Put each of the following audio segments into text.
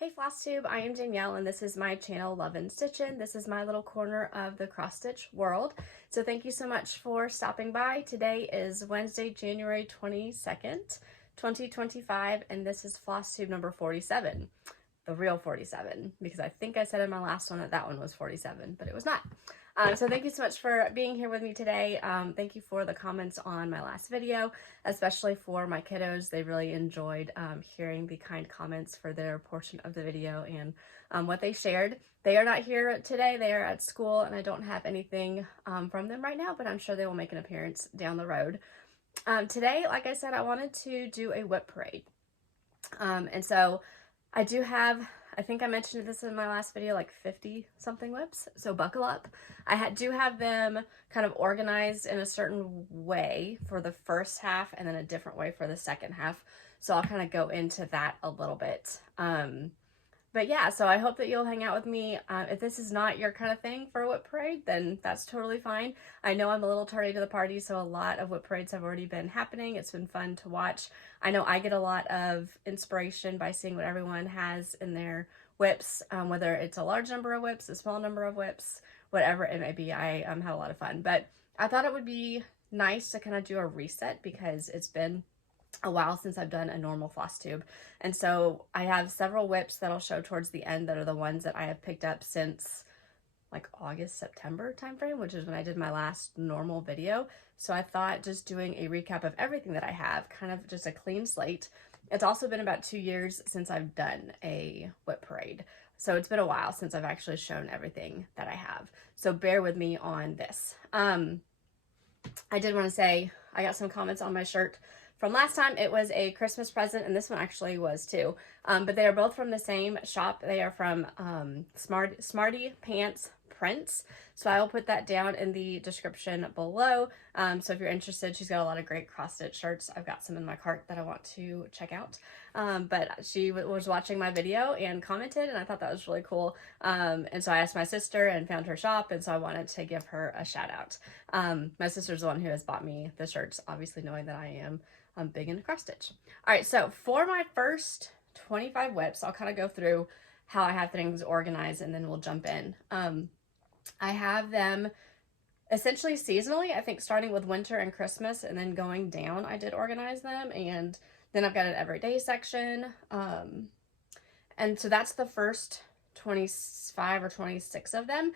Hey Flosstube, I am Danielle and this is my channel Love and Stitchin'. This is my little corner of the cross stitch world. So thank you so much for stopping by. Today is Wednesday, January 22nd, 2025, and this is Flosstube number 47. The real 47, because I think I said in my last one that that one was 47, but it was not. So thank you so much for being here with me today. Thank you for the comments on my last video, especially for my kiddos. They really enjoyed hearing the kind comments for their portion of the video and what they shared. They are not here today. They are at school and I don't have anything from them right now, but I'm sure they will make an appearance down the road. Today, like I said, I wanted to do a WIP parade. And so I do have, I think I mentioned this in my last video, like 50 something WIPs, so buckle up. I do have them kind of organized in a certain way for the first half and then a different way for the second half. So I'll kind of go into that a little bit. But yeah, so I hope that you'll hang out with me. If this is not your kind of thing for a WIP parade, then that's totally fine. I know I'm a little tardy to the party, so a lot of WIP parades have already been happening. It's been fun to watch. I know I get a lot of inspiration by seeing what everyone has in their WIPs, whether it's a large number of WIPs, a small number of WIPs, whatever it may be. I have a lot of fun. But I thought it would be nice to kind of do a reset because it's been a while since I've done a normal floss tube. And so I have several WIPs that I'll show towards the end that are the ones that I have picked up since like August, September timeframe, which is when I did my last normal video. So I thought just doing a recap of everything that I have, kind of just a clean slate. It's also been about 2 years since I've done a WIP parade. So it's been a while since I've actually shown everything that I have. So bear with me on this. I did want to say I got some comments on my shirt from last time. It was a Christmas present, and this one actually was too. But they are both from the same shop. They are from Smarty Pants Prints. So I will put that down in the description below. So if you're interested, she's got a lot of great cross-stitch shirts. I've got some in my cart that I want to check out. But she was watching my video and commented, and I thought that was really cool. And so I asked my sister and found her shop, and so I wanted to give her a shout out. My sister's the one who has bought me the shirts, obviously knowing that I am big into cross stitch. All right, so for my first 25 WIPs, I'll kind of go through how I have things organized and then we'll jump in. I have them essentially seasonally, I think starting with winter and Christmas and then going down, I did organize them, and then I've got an everyday section. And so that's the first 25 or 26 of them.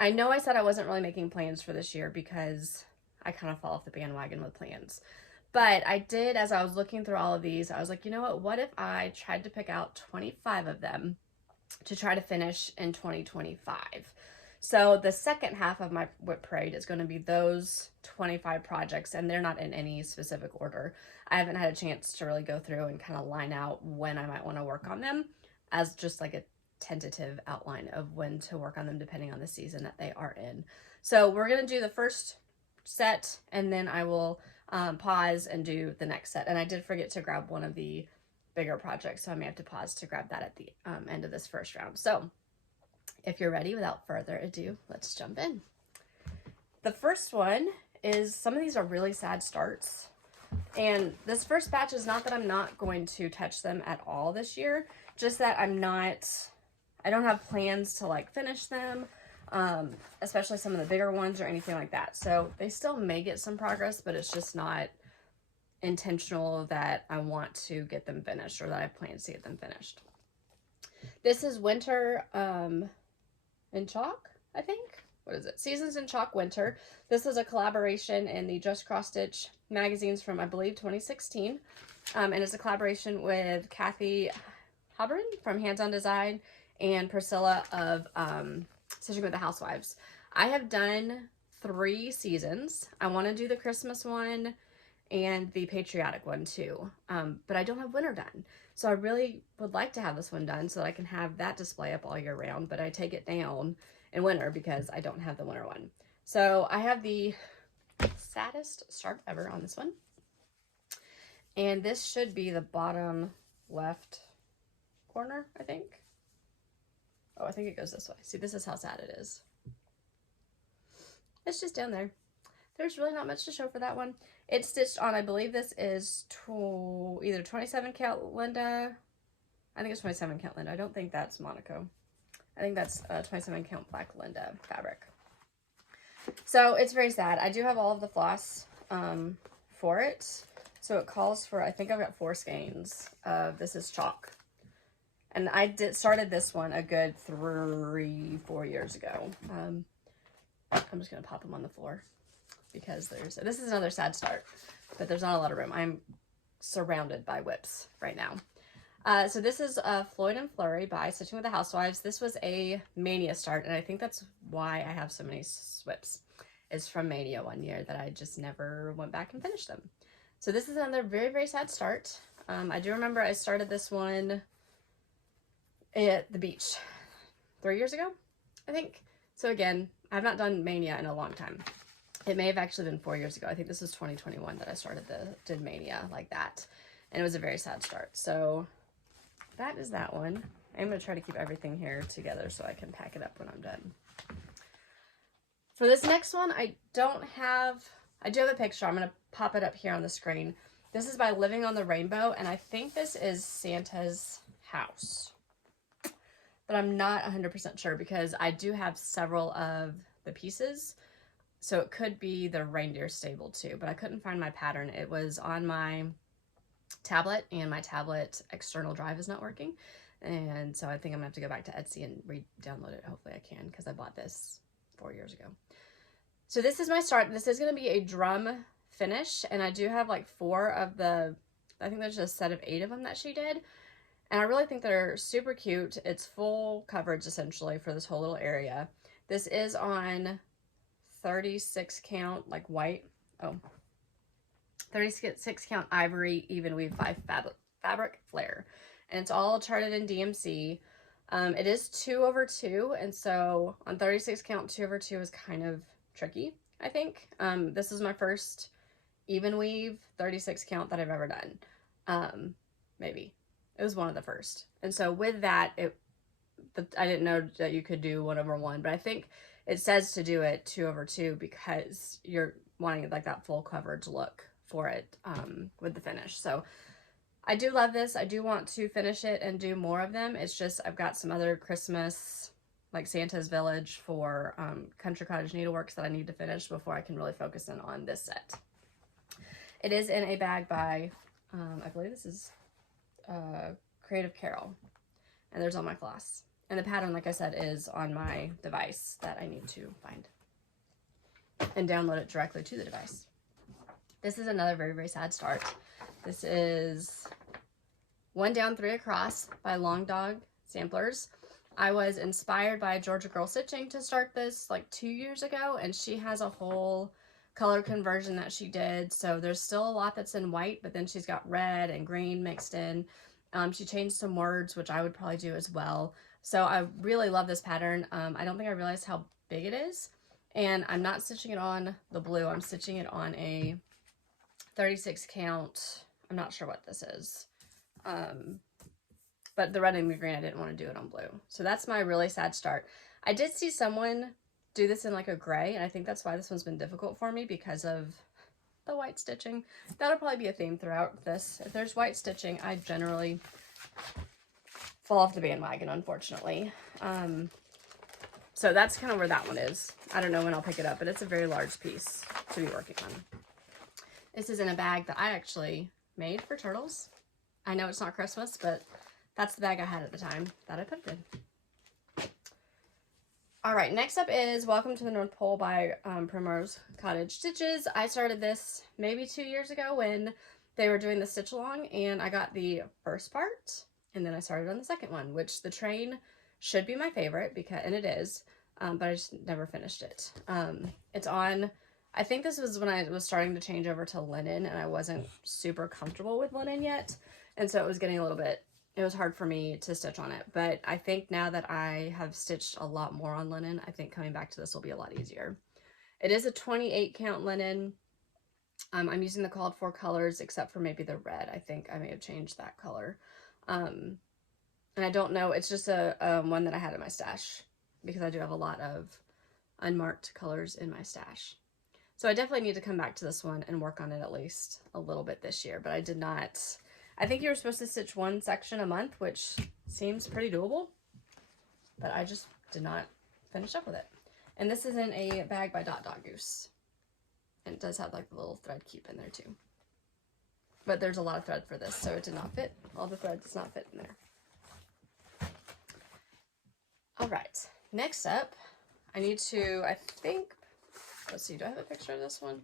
I know I said I wasn't really making plans for this year because I kind of fall off the bandwagon with plans. But I did, as I was looking through all of these, I was like, you know what if I tried to pick out 25 of them to try to finish in 2025? So the second half of my WIP parade is going to be those 25 projects, and they're not in any specific order. I haven't had a chance to really go through and kind of line out when I might want to work on them as just like a tentative outline of when to work on them depending on the season that they are in. So we're going to do the first set, and then I will pause and do the next set. And I did forget to grab one of the bigger projects, so I may have to pause to grab that at the end of this first round. So if you're ready, without further ado, let's jump in. The first one is, some of these are really sad starts. And this first batch is not that I'm not going to touch them at all this year, just that I don't have plans to like finish them. Especially some of the bigger ones or anything like that. So they still may get some progress, but it's just not intentional that I want to get them finished or that I have plans to get them finished. This is Winter in Chalk, I think. What is it? Seasons in Chalk Winter. This is a collaboration in the Just Cross Stitch magazines from, I believe, 2016. And it's a collaboration with Kathy Habern from Hands On Design and Priscilla of Stitching with the Housewives. I have done 3 seasons. I want to do the Christmas one and the patriotic one too, but I don't have winter done. So I really would like to have this one done so that I can have that display up all year round, but I take it down in winter because I don't have the winter one. So I have the saddest start ever on this one. And this should be the bottom left corner, I think. Oh, I think it goes this way. See, this is how sad it is. It's just down there. There's really not much to show for that one. It's stitched on, I believe this is either 27 count Linda I think it's 27 count Linda. I don't think that's Monaco. I think that's 27 count black Linda fabric. So it's very sad. I do have all of the floss for it. So it calls for, I think I've got 4 skeins of This Is Chalk. And I started this one a good 3-4 years ago. I'm just going to pop them on the floor because this is another sad start, but there's not a lot of room. I'm surrounded by WIPs right now. So this is Floyd and Flurry by Stitching with the Housewives. This was a Mania start, and I think that's why I have so many WIPs. It's from Mania one year that I just never went back and finished them. So this is another very, very sad start. I do remember I started this one at the beach 3 years ago, I think. So again, I've not done Mania in a long time. It may have actually been 4 years ago. I think this was 2021 that I did Mania like that. And it was a very sad start. So that is that one. I'm going to try to keep everything here together so I can pack it up when I'm done. For this next one, I do have a picture. I'm going to pop it up here on the screen. This is by Living on the Rainbow, and I think this is Santa's house. But I'm not 100% sure because I do have several of the pieces. So it could be the reindeer stable too, but I couldn't find my pattern. It was on my tablet, and my tablet external drive is not working. And so I think I'm gonna have to go back to Etsy and re-download it. Hopefully I can, because I bought this 4 years ago. So this is my start. This is gonna be a drum finish, and I do have like 4 of the, I think there's a set of 8 of them that she did. And I really think they're super cute. It's full coverage essentially for this whole little area. This is on 36 count, like white. Oh, 36 count ivory, even weave 5 fabric flare. And it's all charted in DMC. It is 2/2. And so on 36 count, 2/2 is kind of tricky, I think. This is my first even weave 36 count that I've ever done. Maybe. It was one of the first. And so with that, I didn't know that you could do 1/1, but I think it says to do it 2/2 because you're wanting like that full coverage look for it with the finish. So I do love this. I do want to finish it and do more of them. It's just I've got some other Christmas, like Santa's Village for Country Cottage Needleworks that I need to finish before I can really focus in on this set. It is in a bag by, I believe this is Creative Carol, and there's all my floss. And the pattern, like I said, is on my device that I need to find and download it directly to the device. This is another very, very sad start. This is 1 Down 3 Across by Long Dog Samplers. I was inspired by Georgia Girl Stitching to start this like 2 years ago, and she has a whole color conversion that she did. So there's still a lot that's in white, but then she's got red and green mixed in. She changed some words, which I would probably do as well. So I really love this pattern. I don't think I realized how big it is. And I'm not stitching it on the blue. I'm stitching it on a 36 count. I'm not sure what this is. But the red and the green, I didn't want to do it on blue. So that's my really sad start. I did see someone do this in like a gray, and I think that's why this one's been difficult for me, because of the white stitching. That'll probably be a theme throughout this. If there's white stitching, I generally fall off the bandwagon, unfortunately. So that's kind of where that one is. I don't know when I'll pick it up, but it's a very large piece to be working on. This is in a bag that I actually made for turtles. I know it's not Christmas, but that's the bag I had at the time that I put it in. All right, next up is Welcome to the North Pole by Primrose Cottage Stitches. I started this maybe 2 years ago when they were doing the stitch along, and I got the first part, and then I started on the second one, which the train should be my favorite, and it is, but I just never finished it. It's on, I think this was when I was starting to change over to linen, and I wasn't super comfortable with linen yet, and so it was getting a little bit, it was hard for me to stitch on it. But I think now that I have stitched a lot more on linen, I think coming back to this will be a lot easier. It is a 28 count linen. I'm using the called for colors, except for maybe the red. I think I may have changed that color. And I don't know, it's just a one that I had in my stash, because I do have a lot of unmarked colors in my stash. So I definitely need to come back to this one and work on it at least a little bit this year, but I did not, I think you were supposed to stitch one section a month, which seems pretty doable, but I just did not finish up with it. And this is in a bag by Dot Dot Goose. And it does have like the little thread keep in there too. But there's a lot of thread for this, so it did not fit. All the thread does not fit in there. All right, next up, I need to, I think, let's see, do I have a picture of this one?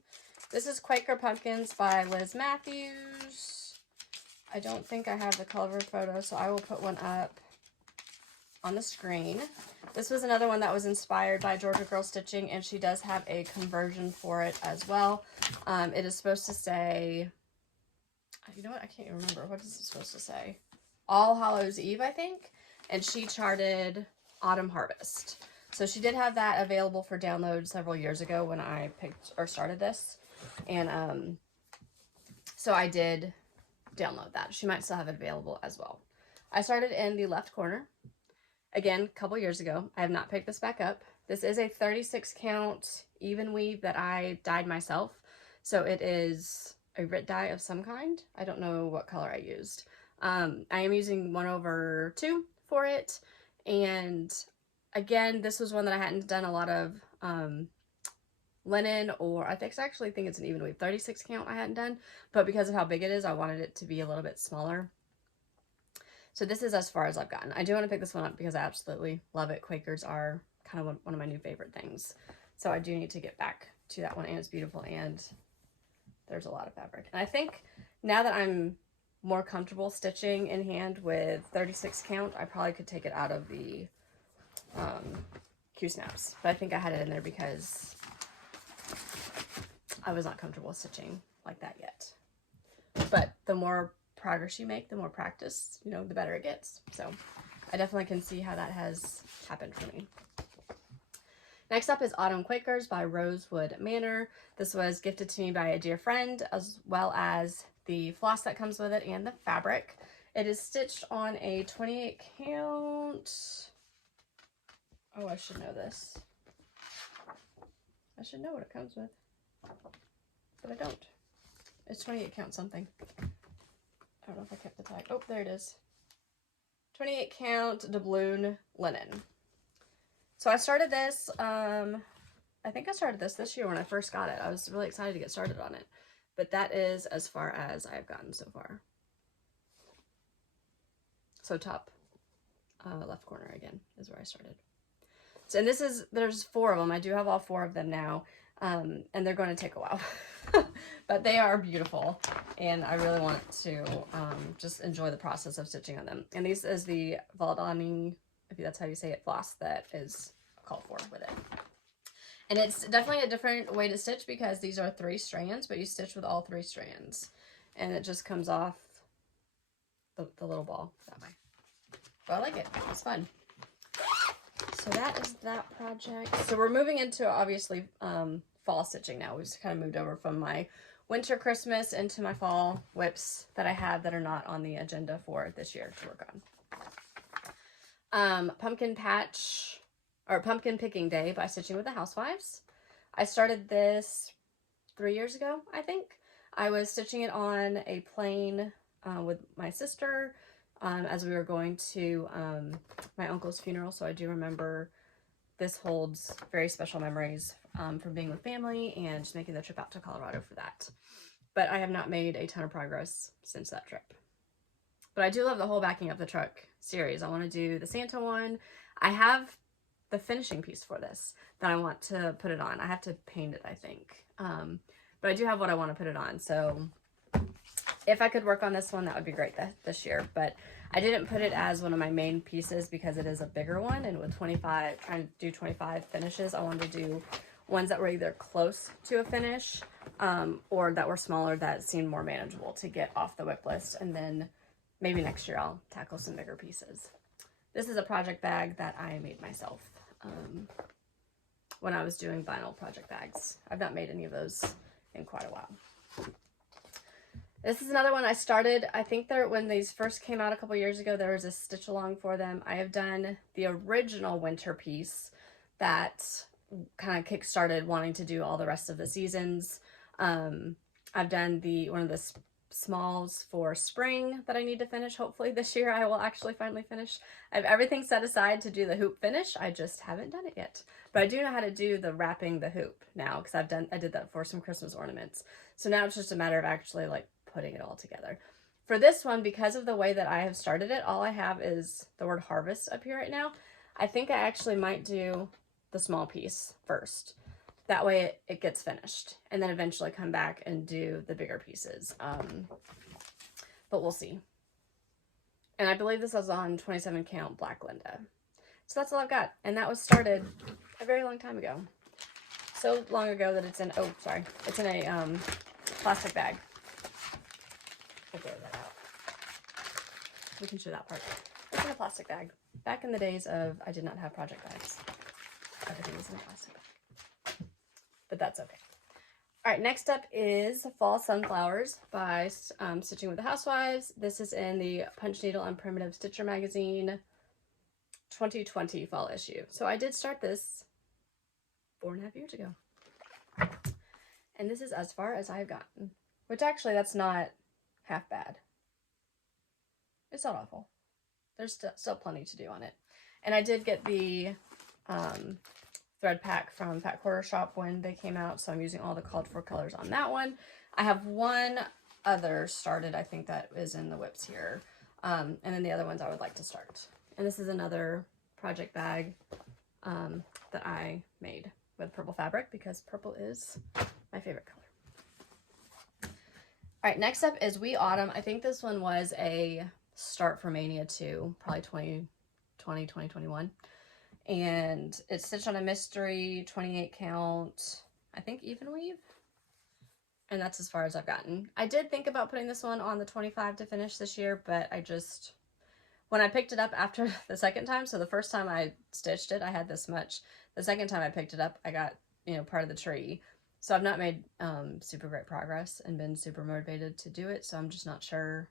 This is Quaker Pumpkins by Liz Matthews. I don't think I have the cover photo, so I will put one up on the screen. This was another one that was inspired by Georgia Girl Stitching, and she does have a conversion for it as well. It is supposed to say, you know what, I can't even remember. What is it supposed to say? All Hallows Eve, I think. And she charted Autumn Harvest. So she did have that available for download several years ago when I picked or started this. And so I did download that. She might still have it available as well. I started in the left corner. Again, a couple years ago. I have not picked this back up. This is a 36 count even weave that I dyed myself. So it is a Rit dye of some kind. I don't know what color I used. I am using 1/2 for it. And again, this was one that I hadn't done a lot of linen, or I actually think it's an even weave 36 count I hadn't done, but because of how big it is, I wanted it to be a little bit smaller. So this is as far as I've gotten. I do want to pick this one up because I absolutely love it. Quakers are kind of one of my new favorite things. So I do need to get back to that one, and it's beautiful, and there's a lot of fabric. And I think now that I'm more comfortable stitching in hand with 36 count, I probably could take it out of the Q-snaps. But I think I had it in there because I was not comfortable stitching like that yet. But the more progress you make, the more practice, you know, the better it gets. So I definitely can see how that has happened for me. Next up is Autumn Quakers by Rosewood Manor. This was gifted to me by a dear friend, as well as the floss that comes with it and the fabric. It is stitched on a 28 count. Oh, I should know this. I should know what it comes with, but I don't. It's 28 count something. I don't know if I kept the tag. Oh, there it is. 28 count doubloon linen. So I started this, I think I started this year when I first got it. I was really excited to get started on it. But that is as far as I've gotten so far. So top left corner again is where I started. So, and this is, there's 4 of them. I do have all 4 of them now. And they're going to take a while. But they are beautiful. And I really want to just enjoy the process of stitching on them. And this is the Valdani, if that's how you say it, floss that is called for with it. And it's definitely a different way to stitch because these are 3 strands, but you stitch with all 3 strands. And it just comes off the little ball that way. But I like it. It's fun. So that is that project. So we're moving into, obviously, fall stitching now. We've just kind of moved over from my winter Christmas into my fall WIPs that I have that are not on the agenda for this year to work on. Pumpkin Patch, or Pumpkin Picking Day by Stitching with the Housewives. I started this 3 years ago, I think. I was stitching it on a plane with my sister as we were going to my uncle's funeral. So I do remember this holds very special memories from being with family and just making the trip out to Colorado for that. But I have not made a ton of progress since that trip. But I do love the whole backing up the truck series. I want to do the Santa one. I have the finishing piece for this that I want to put it on. I have to paint it, I think. But I do have what I want to put it on. So if I could work on this one, that would be great this year. But I didn't put it as one of my main pieces because it is a bigger one. And with 25, trying to do 25 finishes, I wanted to do ones that were either close to a finish or that were smaller that seemed more manageable to get off the WIP list. And then maybe next year I'll tackle some bigger pieces. This is a project bag that I made myself when I was doing vinyl project bags. I've not made any of those in quite a while. This is another one I started, I think when these first came out a couple years ago, there was a stitch along for them. I have done the original winter piece that kind of kick-started wanting to do all the rest of the seasons. I've done one of the smalls for spring that I need to finish. Hopefully this year I will actually finally finish. I have everything set aside to do the hoop finish. I just haven't done it yet. But I do know how to do the wrapping the hoop now, because I did that for some Christmas ornaments. So now it's just a matter of actually like putting it all together. For this one, because of the way that I have started it, all I have is the word harvest up here right now. I think I actually might do the small piece first. That way it gets finished, and then eventually come back and do the bigger pieces. But we'll see. And I believe this was on 27 count Black Linda. So that's all I've got. And that was started a very long time ago. So long ago that it's in, oh, sorry. It's in a plastic bag. We'll blur that out. We can show that part. It's in a plastic bag. Back in the days of, I did not have project bags. Everything was in a plastic bag. But that's okay. All right, next up is Fall Sunflowers by Stitching with the Housewives. This is in the Punch Needle and Primitive Stitcher Magazine 2020 fall issue. So I did start this 4.5 years ago. And this is as far as I've gotten. Which actually, that's not half bad. It's not awful. There's still plenty to do on it. And I did get the thread pack from Fat Quarter Shop when they came out, so I'm using all the called for colors on that one. I have one other started, I think that is in the WIPs here, and then the other ones I would like to start. And this is another project bag that I made with purple fabric, because purple is my favorite color. All right, next up is We Autumn. I think this one was a start for Mania 2, probably 2020, 2021. And it's stitched on a mystery 28 count, I think even weave. And that's as far as I've gotten. I did think about putting this one on the 25 to finish this year, but I just, when I picked it up after the second time, so the first time I stitched it, I had this much. The second time I picked it up, I got, you know, part of the tree. So I've not made super great progress and been super motivated to do it. So I'm just not sure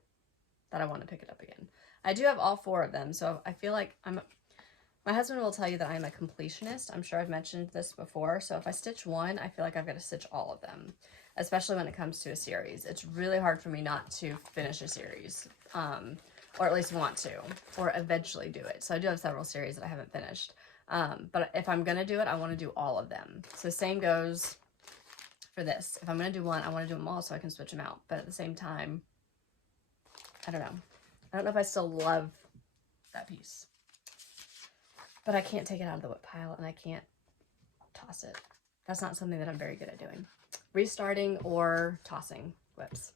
that I want to pick it up again. I do have all 4 of them. So I feel like my husband will tell you that I'm a completionist. I'm sure I've mentioned this before. So if I stitch one, I feel like I've got to stitch all of them, especially when it comes to a series. It's really hard for me not to finish a series, or at least want to, or eventually do it. So I do have several series that I haven't finished. But if I'm going to do it, I want to do all of them. So same goes for this. If I'm going to do one, I want to do them all so I can switch them out. But at the same time, I don't know. I don't know if I still love that piece. But I can't take it out of the WIP pile, and I can't toss it. That's not something that I'm very good at doing. Restarting or tossing WIPs.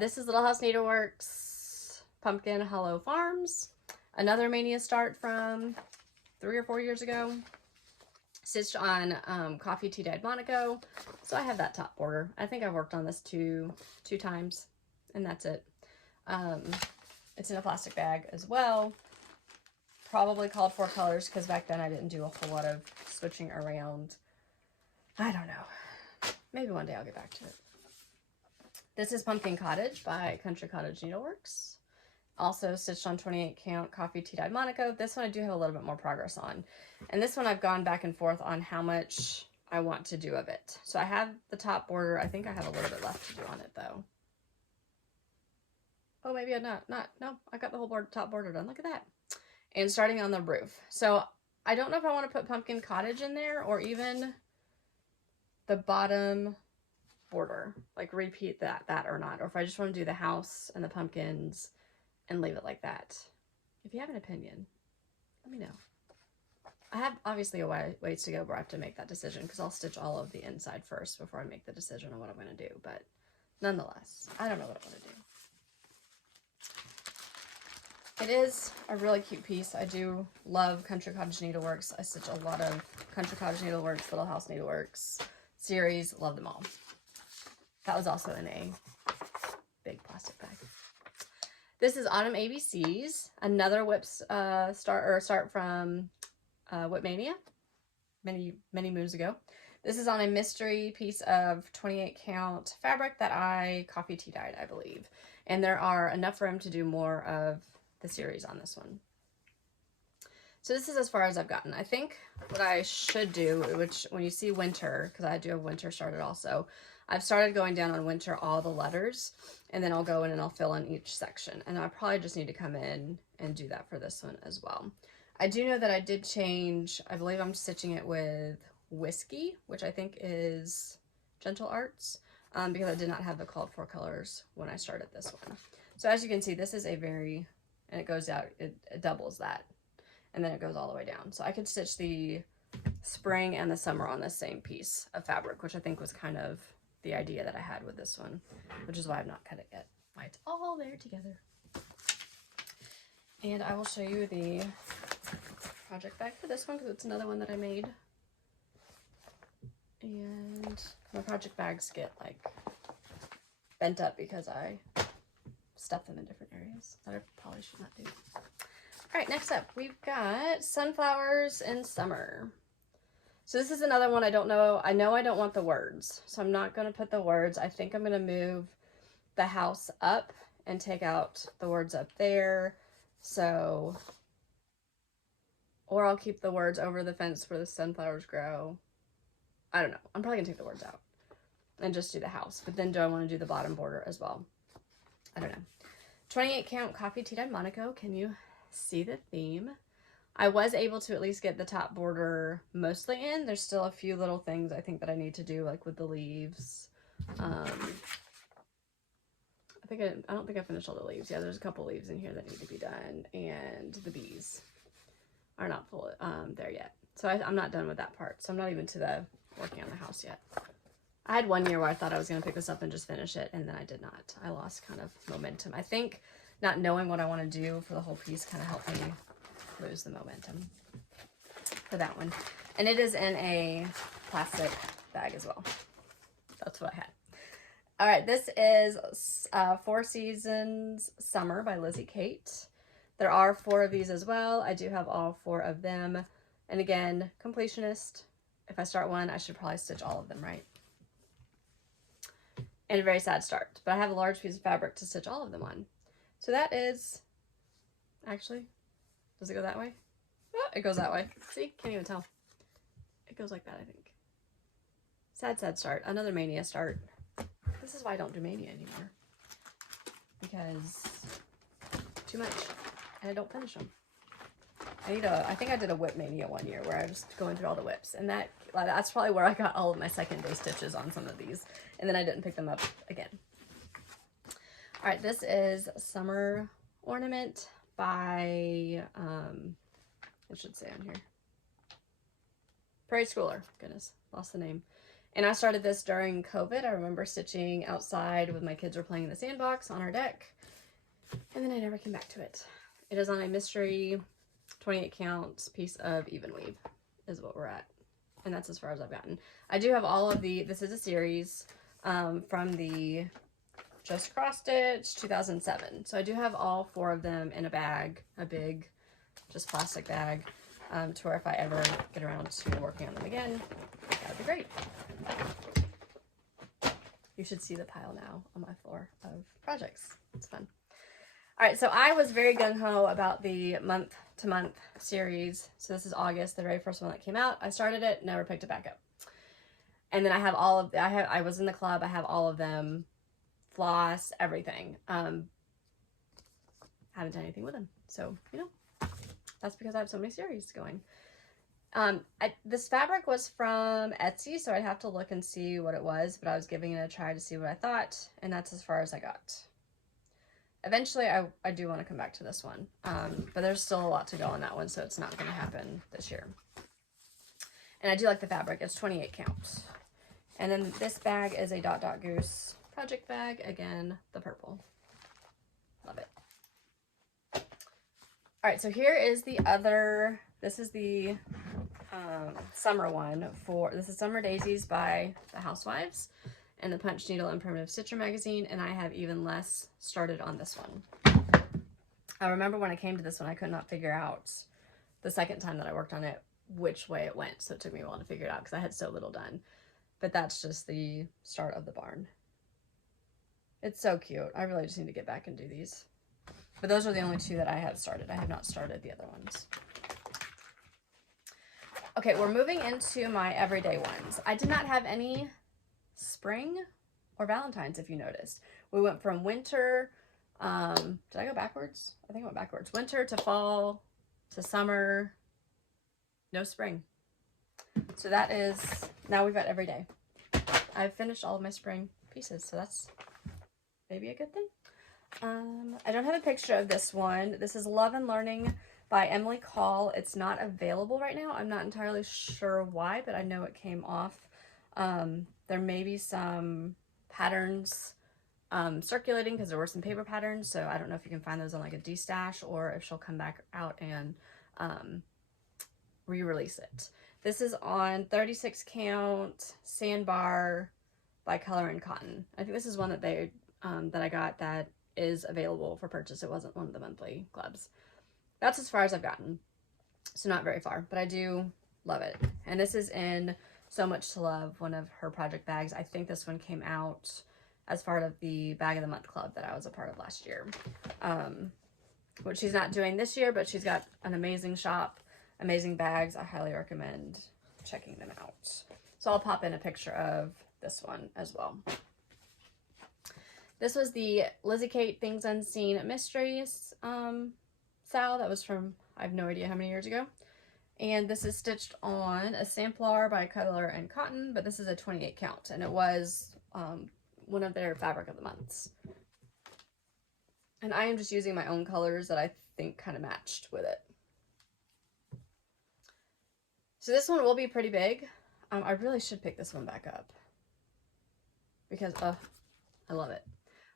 This is Little House Needleworks Pumpkin Hallow Farms. Another Mania start from 3 or 4 years ago. Stitched on Coffee Tea Dyed Monaco. So I have that top border. I think I've worked on this two times, and that's it. It's in a plastic bag as well. Probably called for colors, because back then I didn't do a whole lot of switching around. I don't know. Maybe one day I'll get back to it. This is Pumpkin Cottage by Country Cottage Needleworks. Also stitched on 28 count Coffee Tea Dyed Monaco. This one I do have a little bit more progress on. And this one I've gone back and forth on how much I want to do of it. So I have the top border. I think I have a little bit left to do on it though. Oh, maybe I'm not. No, I got the whole top border done. Look at that. And starting on the roof. So I don't know if I want to put Pumpkin Cottage in there, or even the bottom border, like repeat that or not, or if I just want to do the house and the pumpkins and leave it like that. If you have an opinion, let me know. I have obviously a ways to go where I have to make that decision, because I'll stitch all of the inside first before I make the decision on what I'm going to do, but nonetheless, I don't know what I want to do. It is a really cute piece. I do love Country Cottage Needleworks. I stitch a lot of Country Cottage Needleworks, Little House Needleworks series. Love them all. That was also in a big plastic bag. This is Autumn ABCs, another WIP start from WIP Mania, many moons ago. This is on a mystery piece of 28 count fabric that I coffee tea dyed, I believe. And there are enough room to do more of the series on this one. So this is as far as I've gotten. I think what I should do, which when you see winter, because I do have winter started also, I've started going down on winter all the letters, and then I'll go in and I'll fill in each section. And I probably just need to come in and do that for this one as well. I do know that I did change, I believe I'm stitching it with Whiskey, which I think is Gentle Arts, because I did not have the called for colors when I started this one. So as you can see, this is a very, and it goes out, it doubles that, and then it goes all the way down. So I could stitch the spring and the summer on the same piece of fabric, which I think was kind of the idea that I had with this one, which is why I've not cut it yet. Why it's all there together. And I will show you the project bag for this one because it's another one that I made. And my project bags get like bent up because I stuff them in different areas that I probably should not do. All right, next up we've got Sunflowers in Summer. So this is another one I don't know. I know I don't want the words, so I'm not going to put the words. I think I'm going to move the house up and take out the words up there. So, or I'll keep the words over the fence where the sunflowers grow. I don't know. I'm probably going to take the words out and just do the house. But then do I want to do the bottom border as well? I don't know. 28 count coffee tea dye Monaco. Can you see the theme? I was able to at least get the top border mostly in. There's still a few little things I think that I need to do, like with the leaves. I don't think I finished all the leaves. Yeah, there's a couple leaves in here that need to be done, and the bees are not full there yet. So I'm not done with that part. So I'm not even to the working on the house yet. I had one year where I thought I was going to pick this up and just finish it, and then I did not. I lost kind of momentum. I think not knowing what I want to do for the whole piece kind of helped me lose the momentum for that one. And it is in a plastic bag as well. That's what I had. All right, this is 4 Seasons Summer by Lizzie Kate. There are 4 of these as well. I do have all 4 of them. And again, completionist. If I start one, I should probably stitch all of them, right? And a very sad start. But I have a large piece of fabric to stitch all of them on. So that is, actually, does it go that way? Oh, it goes that way. See, can't even tell. It goes like that, I think. Sad, sad start. Another Mania start. This is why I don't do Mania anymore. Because too much. And I don't finish them. I think I did a WIP Mania one year where I was going through all the WIPs. And that's probably where I got all of my second day stitches on some of these. And then I didn't pick them up again. All right, this is Summer Ornament by, it should say on here. Prairie Schooler. Goodness, lost the name. And I started this during COVID. I remember stitching outside with my kids were playing in the sandbox on our deck. And then I never came back to it. It is on a mystery 28 count piece of even weave is what we're at. And that's as far as I've gotten. I do have all of this is a series from the Just Cross Stitch 2007. So I do have all 4 of them in a bag, a big, just plastic bag, to where if I ever get around to working on them again, that would be great. You should see the pile now on my floor of projects. It's fun. All right, so I was very gung-ho about the month-to-month series. So this is August, the very first one that came out. I started it, never picked it back up. And then I have all of, I was in the club, I have all of them, floss, everything. Haven't done anything with them. So, you know, that's because I have so many series going. This fabric was from Etsy, so I'd have to look and see what it was, but I was giving it a try to see what I thought, and that's as far as I got. Eventually, I do want to come back to this one, but there's still a lot to go on that one, so it's not going to happen this year. And I do like the fabric. It's 28 count. And then this bag is a Dot Dot Goose project bag. Again, the purple. Love it. All right, so here is the other, this is the summer one this is Summer Daisies by the Housewives and the Punch Needle and Primitive Stitcher magazine, and I have even less started on this one. I remember when I came to this one, I could not figure out the second time that I worked on it which way it went, so it took me a while to figure it out because I had so little done. But that's just the start of the barn. It's so cute. I really just need to get back and do these. But those are the only 2 that I have started. I have not started the other ones. Okay, we're moving into my everyday ones. I did not have any spring or Valentine's, if you noticed. We went from winter, did I go backwards? I think I went backwards. Winter to fall to summer, no spring. So that is, now we've got every day. I've finished all of my spring pieces, so that's maybe a good thing. I don't have a picture of this one. This is Love and Learning by Emily Call. It's not available right now. I'm not entirely sure why, but I know it came off. There may be some patterns circulating because there were some paper patterns, so I don't know if you can find those on like a D-stash or if she'll come back out and re-release it. This is on 36 count sandbar by Color and Cotton. I think this is one that they that I got that is available for purchase. It wasn't one of the monthly clubs. That's as far as I've gotten, so not very far, but I do love it. And this is in So Much to Love, one of her project bags. I think this one came out as part of the Bag of the Month club that I was a part of last year, which she's not doing this year, but she's got an amazing shop, amazing bags. I highly recommend checking them out. So I'll pop in a picture of this one as well. This was the Lizzie Kate Things Unseen Mysteries Sal. That was from, I have no idea how many years ago. And this is stitched on a sampler by Color and Cotton, but this is a 28 count, and it was one of their fabric of the months. And I am just using my own colors that I think kind of matched with it. So this one will be pretty big. I really should pick this one back up because I love it.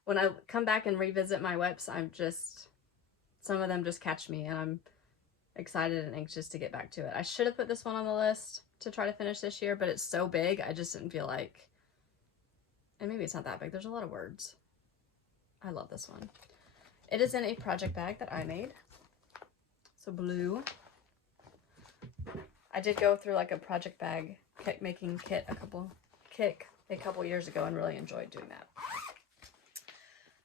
When I come back and revisit my WIPs, some of them just catch me, and I'm excited and anxious to get back to it. I should have put this one on the list to try to finish this year, but it's so big, I just didn't feel like, and maybe it's not that big, there's a lot of words. I love this one. It is in a project bag that I made, so blue. I did go through like a project bag kit making kit a couple years ago and really enjoyed doing that.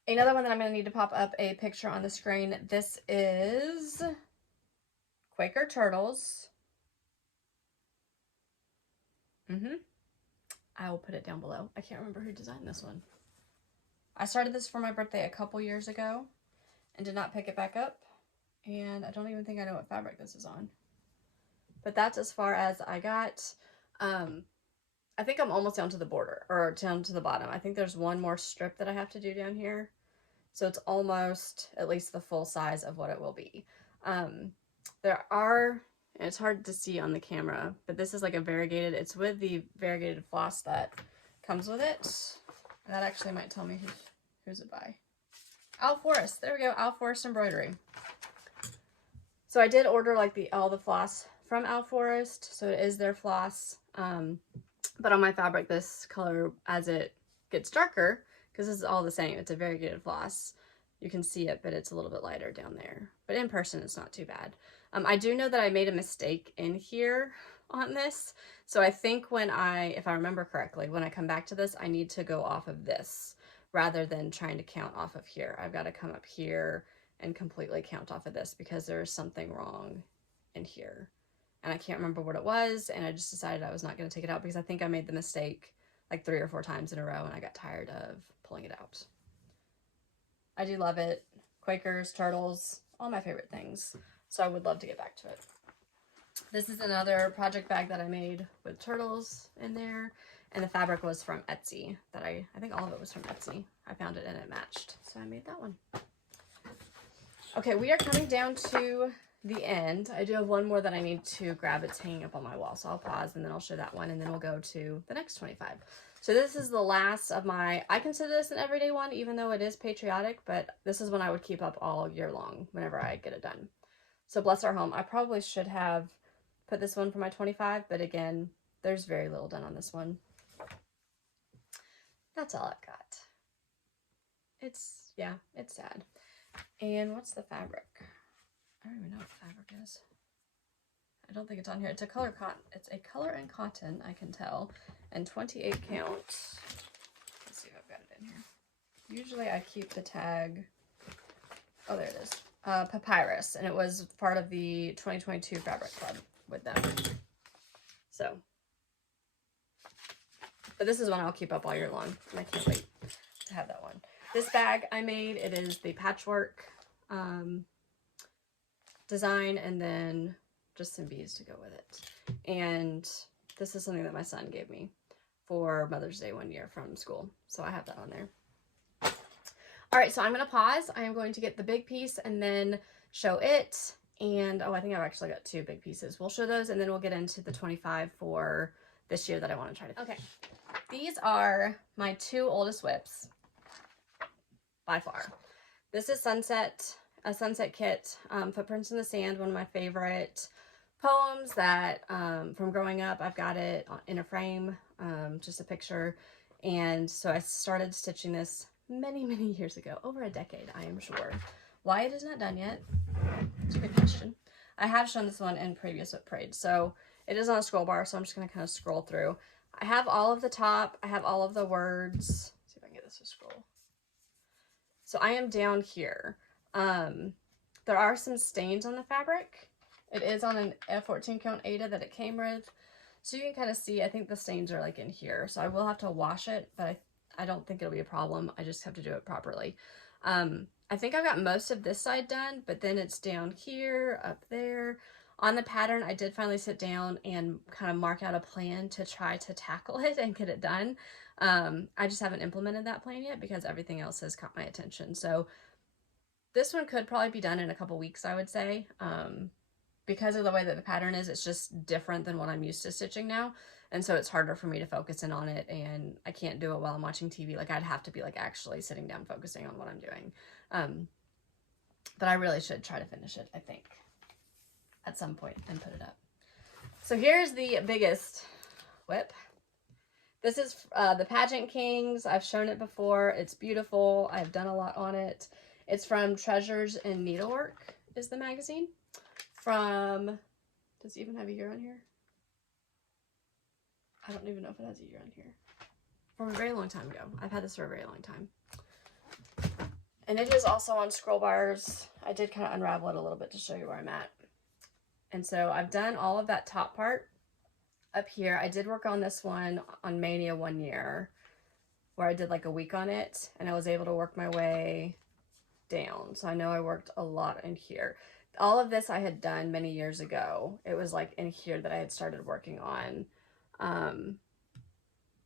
Another one that I'm going to need to pop up a picture on the screen. This is Quaker Turtles. I will put it down below. I can't remember who designed this one. I started this for my birthday a couple years ago and did not pick it back up. And I don't even think I know what fabric this is on. But that's as far as I got. I think I'm almost down to the border, or down to the bottom. I think there's one more strip that I have to do down here. So it's almost at least the full size of what it will be. There are, and it's hard to see on the camera, but this is like a variegated, it's with the variegated floss that comes with it. And that actually might tell me who's it by. Al Forest, there we go, Al Forest Embroidery. So I did order like all the floss from Al Forest, so it is their floss. But on my fabric, this color, as it gets darker, because this is all the same, it's a variegated floss, you can see it, but it's a little bit lighter down there. But in person, it's not too bad. I do know that I made a mistake in here on this. So I think if I remember correctly, when I come back to this, I need to go off of this rather than trying to count off of here. I've got to come up here and completely count off of this because there is something wrong in here. And I can't remember what it was, and I just decided I was not going to take it out because I think I made the mistake like 3 or 4 times in a row, and I got tired of pulling it out. I do love it. Quakers, turtles, all my favorite things. So I would love to get back to it. This is another project bag that I made with turtles in there, and the fabric was from Etsy. I think all of it was from Etsy. I found it and it matched, so I made that one. Okay, we are coming down to the end. I do have one more that I need to grab. It's hanging up on my wall, so I'll pause and then I'll show that one, and then we'll go to the next 25. So this is the last of my, I consider this an everyday one, even though it is patriotic, but this is one I would keep up all year long whenever I get it done. So Bless Our Home. I probably should have put this one for my 25, but again, there's very little done on this one. That's all I've got. It's sad. And what's the fabric? I don't even know what the fabric is. I don't think it's on here. It's a color cotton. It's a Color and Cotton, I can tell. And 28 count. Let's see if I've got it in here. Usually I keep the tag. Oh, there it is. Papyrus. And it was part of the 2022 Fabric Club with them. So But this is one I'll keep up all year long, and I can't wait to have that one. This bag I made, it is the patchwork design, and then just some beads to go with it. And this is something that my son gave me for Mother's Day one year from school. So I have that on there. All right, so I'm going to pause. I am going to get the big piece and then show it. And, oh, I think I've actually got 2 big pieces. We'll show those, and then we'll get into the 25 for this year that I want to try to. Okay, these are my 2 oldest WIPs by far. This is a Sunset Kit, Footprints in the Sand, one of my favorite poems that from growing up. I've got it in a frame, just a picture. And so I started stitching this many years ago, over a decade, I am sure. Why it is not done yet? It's a good question. I have shown this one in previous WIP Parade, so it is on a scroll bar, so I'm just going to kind of scroll through. I have all of the top, I have all of the words. Let's see if I can get this to scroll. So I am down here. There are some stains on the fabric. It is on an F14 count Ada that it came with, so you can kind of see, I think the stains are like in here, so I will have to wash it, but I don't think it'll be a problem. I just have to do it properly. I think I've got most of this side done, but then it's down here, up there. On the pattern, I did finally sit down and kind of mark out a plan to try to tackle it and get it done. I just haven't implemented that plan yet because everything else has caught my attention. So this one could probably be done in a couple weeks, I would say. Because of the way that the pattern is, it's just different than what I'm used to stitching now. And so it's harder for me to focus in on it, and I can't do it while I'm watching TV. Like, I'd have to be like actually sitting down focusing on what I'm doing. But I really should try to finish it, I think, at some point and put it up. So here's the biggest WIP. This is the Pageant Kings. I've shown it before. It's beautiful. I've done a lot on it. It's from Treasures in Needlework is the magazine. From, does it even have a year on here? I don't even know if it has a year on here. From a very long time ago. I've had this for a very long time. And it is also on scroll bars. I did kind of unravel it a little bit to show you where I'm at. And so I've done all of that top part up here. I did work on this one on Mania one year, where I did like a week on it, and I was able to work my way down. So I know I worked a lot in here. All of this I had done many years ago. It was like in here that I had started working on.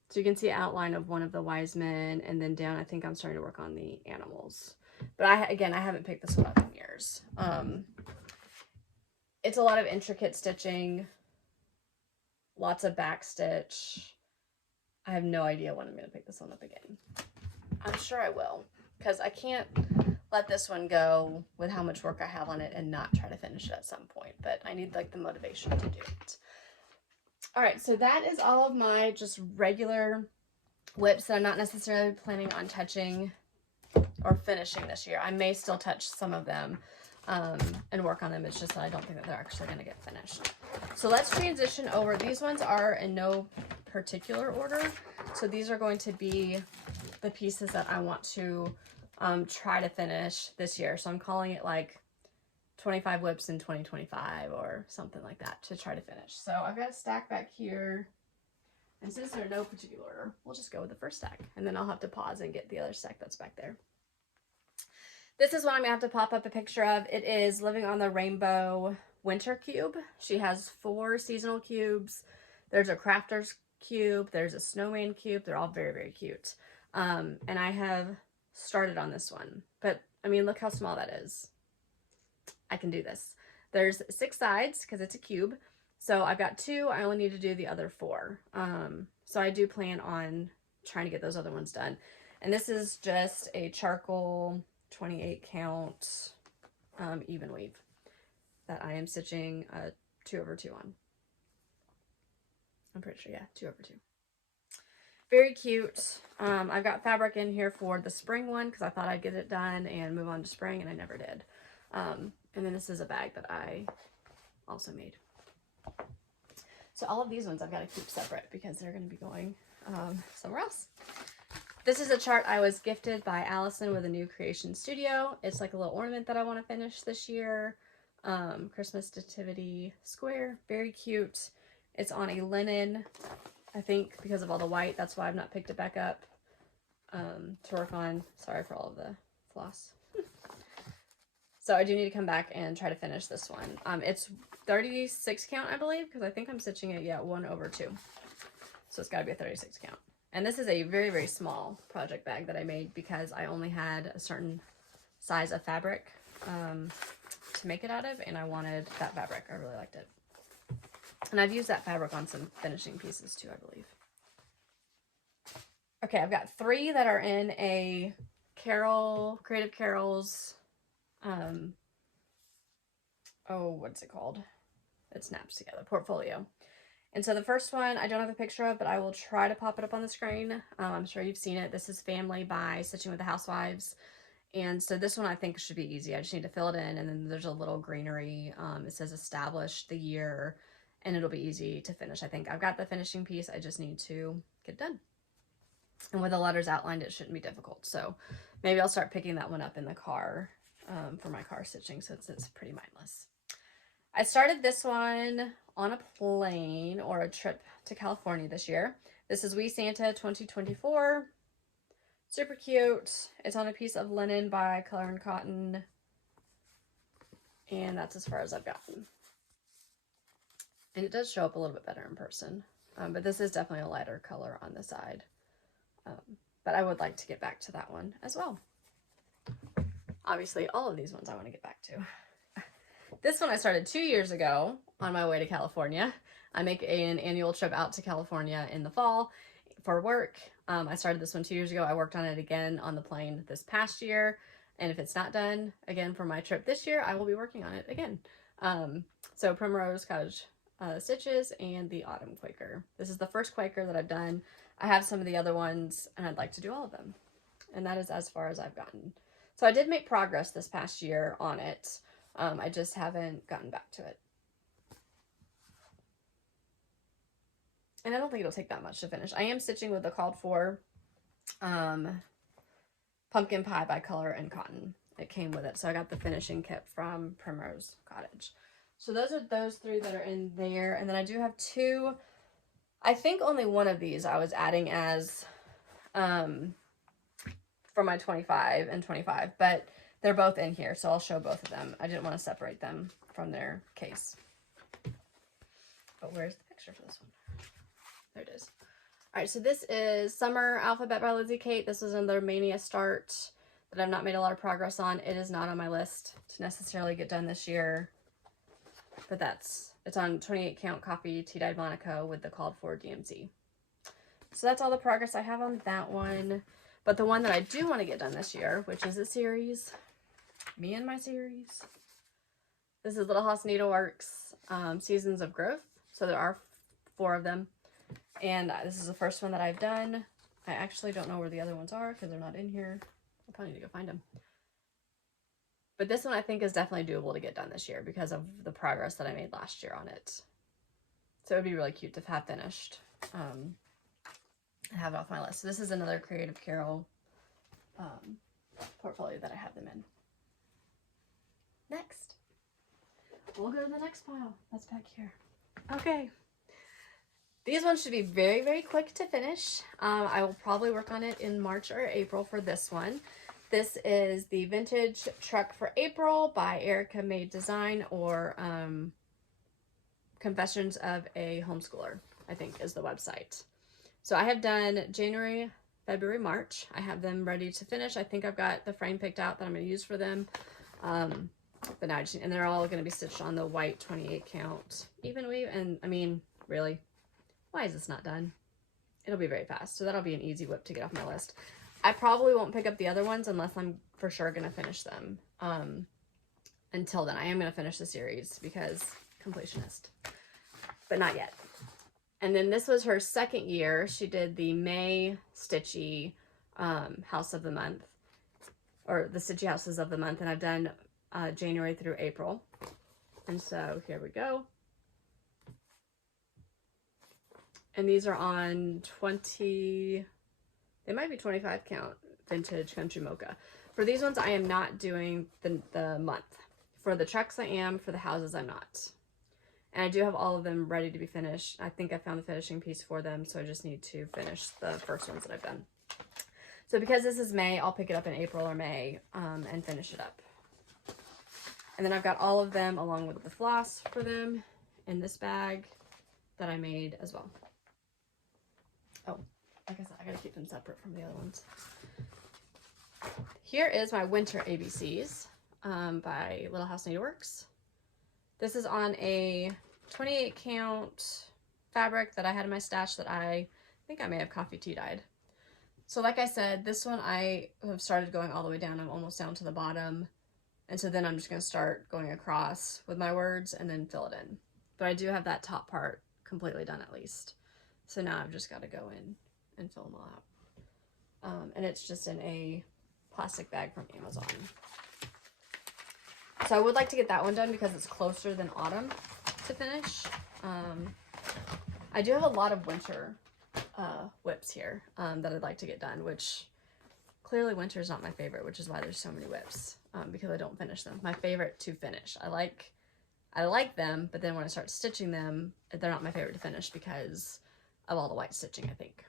So you can see outline of one of the wise men, and then down I think I'm starting to work on the animals. But again, I haven't picked this one up in years. It's a lot of intricate stitching, lots of back stitch. I have no idea when I'm going to pick this one up again. I'm sure I will, because I can't let this one go with how much work I have on it and not try to finish it at some point. But I need like the motivation to do it. All right, so that is all of my just regular WIPs that I'm not necessarily planning on touching or finishing this year. I may still touch some of them and work on them. It's just that I don't think that they're actually going to get finished. So let's transition over. These ones are in no particular order. So these are going to be the pieces that I want to try to finish this year. So I'm calling it like 25 WIPs in 2025 or something like that to try to finish. So I've got a stack back here. And since they're in no particular order, we'll just go with the first stack. And then I'll have to pause and get the other stack that's back there. This is one I'm going to have to pop up a picture of. It is Living on the Rainbow Winter Cube. She has 4 seasonal cubes. There's a crafter's cube. There's a snowman cube. They're all very, very cute. And I have started on this one. But, I mean, look how small that is. I can do this. There's 6 sides because it's a cube. So I've got 2. I only need to do the other 4. So I do plan on trying to get those other ones done. And this is just a charcoal 28 count even weave that I am stitching 2/2 on. I'm pretty sure, yeah, 2/2. Very cute. I've got fabric in here for the spring one because I thought I'd get it done and move on to spring, and I never did. And then this is a bag that I also made. So all of these ones I've got to keep separate because they're going to be going somewhere else. This is a chart I was gifted by Allison with a new creation studio. It's like a little ornament that I want to finish this year. Christmas nativity square. Very cute. It's on a linen. I think because of all the white, that's why I've not picked it back up to work on. Sorry for all of the floss. So I do need to come back and try to finish this one. It's 36 count, I believe, because I think I'm stitching it, 1/2. So it's got to be a 36 count. And this is a very, very small project bag that I made because I only had a certain size of fabric to make it out of, and I wanted that fabric. I really liked it. And I've used that fabric on some finishing pieces too, I believe. Okay, I've got 3 that are in a Creative Carol's, what's it called? It snaps together, portfolio. And so the first one I don't have a picture of, but I will try to pop it up on the screen. I'm sure you've seen it. This is Family by Stitching with the Housewives. And so this one I think should be easy. I just need to fill it in, and then there's a little greenery. It says establish the year, and it'll be easy to finish. I think I've got the finishing piece. I just need to get done. And with the letters outlined, it shouldn't be difficult. So maybe I'll start picking that one up in the car for my car stitching, since it's pretty mindless. I started this one on a plane or a trip to California this year. This is We Santa 2024. Super cute. It's on a piece of linen by Color and Cotton. And that's as far as I've gotten. And it does show up a little bit better in person. But this is definitely a lighter color on the side. But I would like to get back to that one as well. Obviously, all of these ones I want to get back to. This one I started 2 years ago on my way to California. I make an annual trip out to California in the fall for work. I started this one 2 years ago. I worked on it again on the plane this past year. And if it's not done again for my trip this year, I will be working on it again. So Primrose, Cottage stitches, and the Autumn Quaker. This is the first Quaker that I've done. I have some of the other ones, and I'd like to do all of them. And that is as far as I've gotten. So I did make progress this past year on it. I just haven't gotten back to it. And I don't think it'll take that much to finish. I am stitching with the called for Pumpkin Pie by Color and Cotton. It came with it. So I got the finishing kit from Primrose Cottage. So those are those 3 that are in there. And then I do have 2. I think only one of these I was adding as for my 25 and 25. But they're both in here. So I'll show both of them. I didn't want to separate them from their case. But where's the picture for this one? There it is. All right, so this is Summer Alphabet by Lizzie Kate. This was another Mania start that I've not made a lot of progress on. It is not on my list to necessarily get done this year. But it's on 28 count copy tea-dyed Monaco with the called for DMC. So that's all the progress I have on that one. But the one that I do want to get done this year, which is a series, me and my series. This is Little House Needleworks Seasons of Growth. So there are 4 of them. And this is the first one that I've done. I actually don't know where the other ones are because they're not in here. I'll probably need to go find them. But this one I think is definitely doable to get done this year because of the progress that I made last year on it. So it would be really cute to have finished. And have it off my list. So this is another Creative Carol portfolio that I have them in. Next. We'll go to the next pile. That's back here. Okay. These ones should be very, very quick to finish. I will probably work on it in March or April for this one. This is the Vintage Truck for April by Erica Made Design, or Confessions of a Homeschooler, I think is the website. So I have done January, February, March. I have them ready to finish. I think I've got the frame picked out that I'm going to use for them. But now and they're all going to be stitched on the white 28 count even weave. And I mean, really, why is this not done? It'll be very fast. So that'll be an easy WIP to get off my list. I probably won't pick up the other ones unless I'm for sure going to finish them. Until then, I am going to finish the series because completionist. But not yet. And then this was her second year. She did the May Stitchy House of the Month. Or the Stitchy Houses of the Month. And I've done January through April. And so here we go. And these are on 20... They might be 25 count Vintage Country Mocha. For these ones, I am not doing the month. For the trucks, I am. For the houses, I'm not. And I do have all of them ready to be finished. I think I found the finishing piece for them, so I just need to finish the first ones that I've done. So because this is May, I'll pick it up in April or May and finish it up. And then I've got all of them along with the floss for them in this bag that I made as well. Oh, like I said, I gotta keep them separate from the other ones. Here is my winter ABCs by Little House Needleworks. This is on a 28 count fabric that I had in my stash that I think I may have coffee tea dyed. So like I said, this one I have started going all the way down. I'm almost down to the bottom. And so then I'm just going to start going across with my words and then fill it in. But I do have that top part completely done at least. So now I've just got to go in and fill them all out. And it's just in a plastic bag from Amazon. So I would like to get that one done because it's closer than autumn to finish. I do have a lot of winter WIPs here that I'd like to get done, which clearly winter is not my favorite, which is why there's so many WIPs because I don't finish them. My favorite to finish. I like them, but then when I start stitching them, they're not my favorite to finish because of all the white stitching, I think.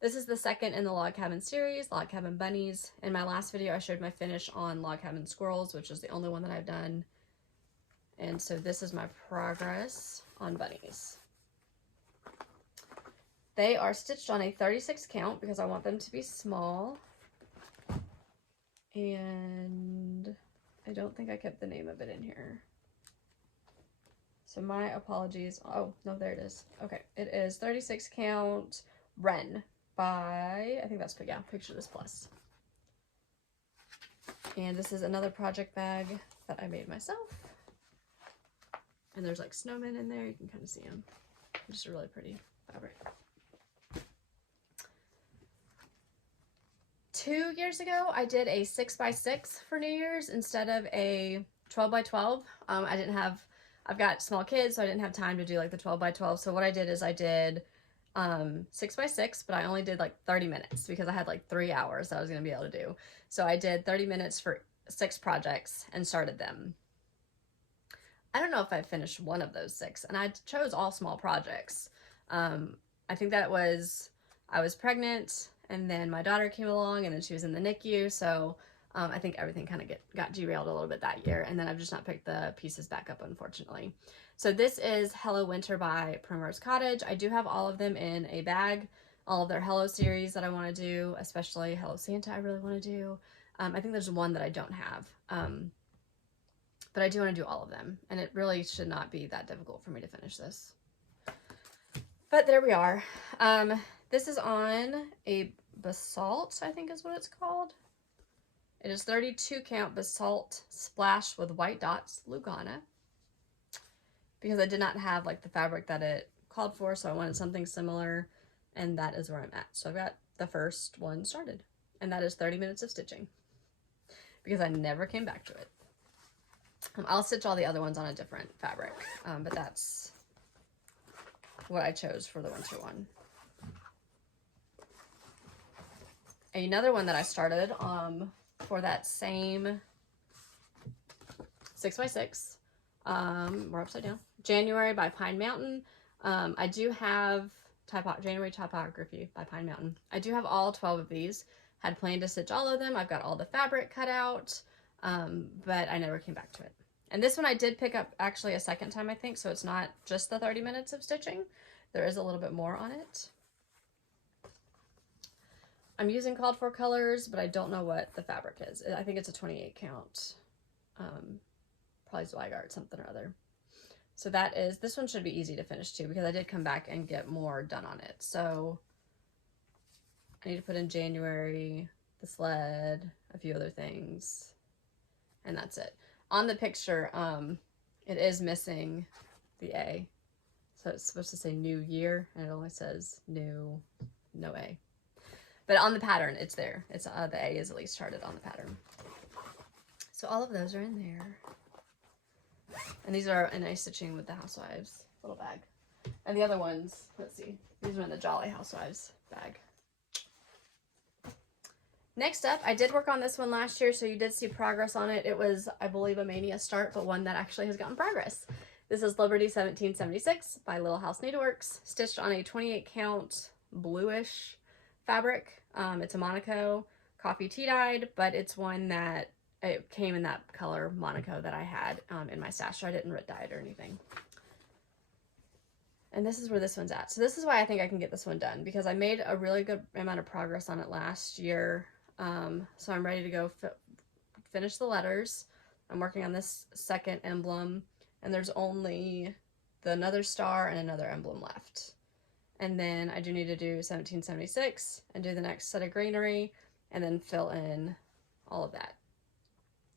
This is the second in the Log Cabin series, Log Cabin Bunnies. In my last video, I showed my finish on Log Cabin Squirrels, which is the only one that I've done. And so this is my progress on bunnies. They are stitched on a 36 count because I want them to be small. And I don't think I kept the name of it in here. So my apologies. Oh, no, there it is. Okay, it is 36 count Wren by, I think that's, yeah, Picture This Plus. And this is another project bag that I made myself. And there's like snowmen in there. You can kind of see them. Just a really pretty fabric. 2 years ago, I did a 6x6 for New Year's instead of a 12x12. I've got small kids, so I didn't have time to do like the 12x12. So what I did is I did 6x6, but I only did like 30 minutes because I had like 3 hours that I was going to be able to do. So I did 30 minutes for 6 projects and started them. I don't know if I finished one of those 6, and I chose all small projects. I think that I was pregnant, and then my daughter came along, and then she was in the NICU, so I think everything kind of got derailed a little bit that year, and then I've just not picked the pieces back up, unfortunately. So this is Hello Winter by Primrose Cottage. I do have all of them in a bag, all of their Hello series that I want to do, especially Hello Santa I really want to do. I think there's one that I don't have, but I do want to do all of them, and it really should not be that difficult for me to finish this. But there we are. This is on a basalt, I think is what it's called. It is 32 count basalt splash with white dots, Lugana. Because I did not have like the fabric that it called for, so I wanted something similar, and that is where I'm at. So I've got the first one started, and that is 30 minutes of stitching because I never came back to it. I'll stitch all the other ones on a different fabric, but that's what I chose for the winter one. Another one that I started for that same 6x6, we're upside down, January by Pine Mountain. I do have January Typography by Pine Mountain. I do have all 12 of these. Had planned to stitch all of them. I've got all the fabric cut out, but I never came back to it. And this one I did pick up actually a second time, I think, so it's not just the 30 minutes of stitching. There is a little bit more on it. I'm using called for colors, but I don't know what the fabric is. I think it's a 28 count, probably Zweigart something or other. So this one should be easy to finish too, because I did come back and get more done on it. So I need to put in January, the sled, a few other things, and that's it. On the picture, it is missing the A. So it's supposed to say New Year, and it only says no A. But on the pattern, it's there. It's the A is at least charted on the pattern. So all of those are in there. And these are a nice stitching with the Housewives little bag. And the other ones, let's see, these are in the Jolly Housewives bag. Next up, I did work on this one last year, so you did see progress on it. It was, I believe, a Mania start, but one that actually has gotten progress. This is Liberty 1776 by Little House Needleworks, stitched on a 28 count bluish fabric. It's a Monaco coffee tea dyed, but it's one that it came in that color Monaco that I had in my stash, so I didn't dye it or anything. And this is where this one's at. So this is why I think I can get this one done, because I made a really good amount of progress on it last year. So I'm ready to go finish the letters. I'm working on this second emblem, and there's only another star and another emblem left. And then I do need to do 1776 and do the next set of greenery and then fill in all of that.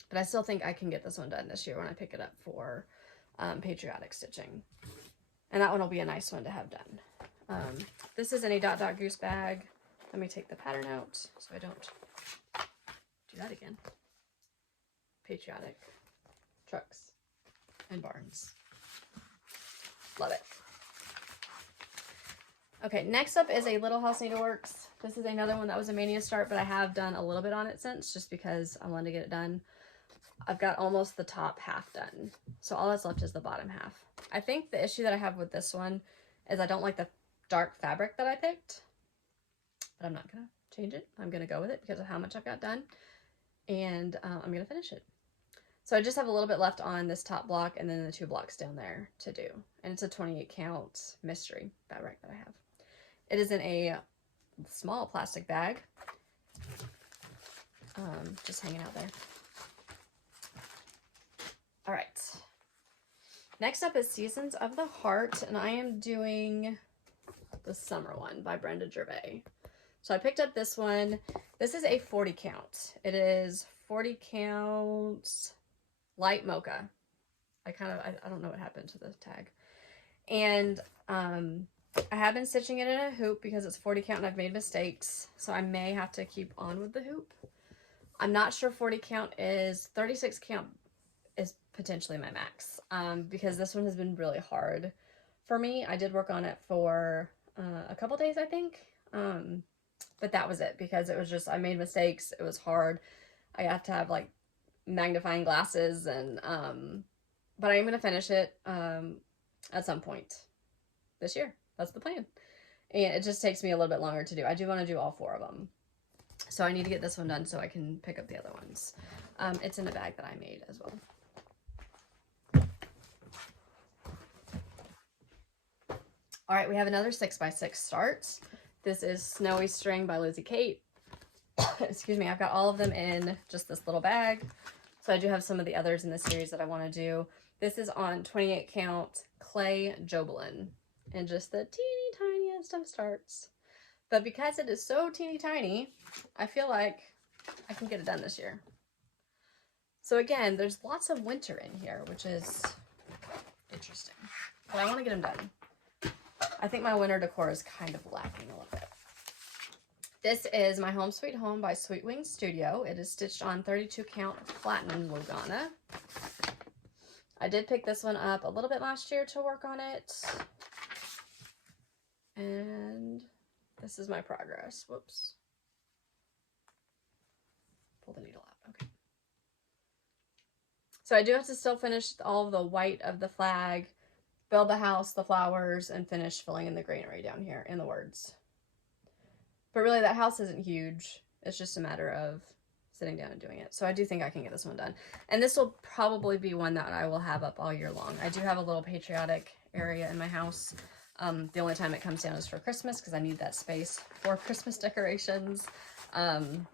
But I still think I can get this one done this year when I pick it up for patriotic stitching. And that one will be a nice one to have done. This is in a dot dot goose bag. Let me take the pattern out so I don't do that again. Patriotic trucks and barns. Love it. Okay, next up is a Little House Needleworks. This is another one that was a Mania start, but I have done a little bit on it since, just because I wanted to get it done. I've got almost the top half done, so all that's left is the bottom half. I think the issue that I have with this one is I don't like the dark fabric that I picked, but I'm not going to change it. I'm going to go with it because of how much I've got done, and I'm going to finish it. So I just have a little bit left on this top block and then the 2 blocks down there to do, and it's a 28 count mystery fabric that I have. It is in a small plastic bag, just hanging out there. All right, next up is Seasons of the Heart, and I am doing the summer one by Brenda Gervais. So I picked up this one. This is a 40 count. It is 40 counts light mocha. I don't know what happened to the tag. And I have been stitching it in a hoop because it's 40 count and I've made mistakes, so I may have to keep on with the hoop. I'm not sure 40 count is. 36 count is potentially my max, because this one has been really hard for me. I did work on it for a couple days, I think, but that was it, because it was just, I made mistakes. It was hard. I have to have like magnifying glasses, and but I'm gonna finish it at some point this year. That's the plan, and it just takes me a little bit longer to do. I do want to do all 4 of them, so I need to get this one done so I can pick up the other ones. It's in a bag that I made as well. All right, we have another 6x6 start. This is Snowy String by Lizzie Kate. Excuse me, I've got all of them in just this little bag. So I do have some of the others in the series that I want to do. This is on 28 count clay Jobelin, and just the teeny tiniest of starts. But because it is so teeny tiny, I feel like I can get it done this year. So again, there's lots of winter in here, which is interesting. But I want to get them done. I think my winter decor is kind of lacking a little bit. This is My Home Sweet Home by Sweet Wing Studio. It is stitched on 32 count platinum Lugana. I did pick this one up a little bit last year to work on it. And this is my progress. Whoops. Pull the needle out. Okay. So I do have to still finish all of the white of the flag, build the house, the flowers, and finish filling in the greenery down here in the words. But really, that house isn't huge. It's just a matter of sitting down and doing it. So I do think I can get this one done. And this will probably be one that I will have up all year long. I do have a little patriotic area in my house. The only time it comes down is for Christmas, because I need that space for Christmas decorations. And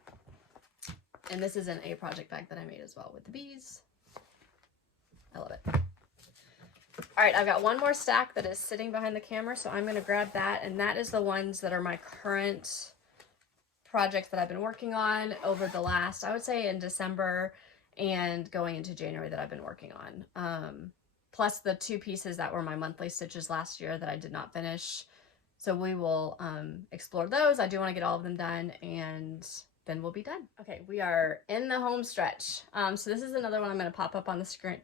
this is in a project bag that I made as well with the bees. I love it. All right, I've got one more stack that is sitting behind the camera, so I'm going to grab that, and that is the ones that are my current projects that I've been working on over the last, I would say in December and going into January, that I've been working on. Plus the 2 pieces that were my monthly stitches last year that I did not finish. So we will explore those. I do want to get all of them done, and then we'll be done. Okay, we are in the home stretch. So this is another one I'm going to pop up on the screen.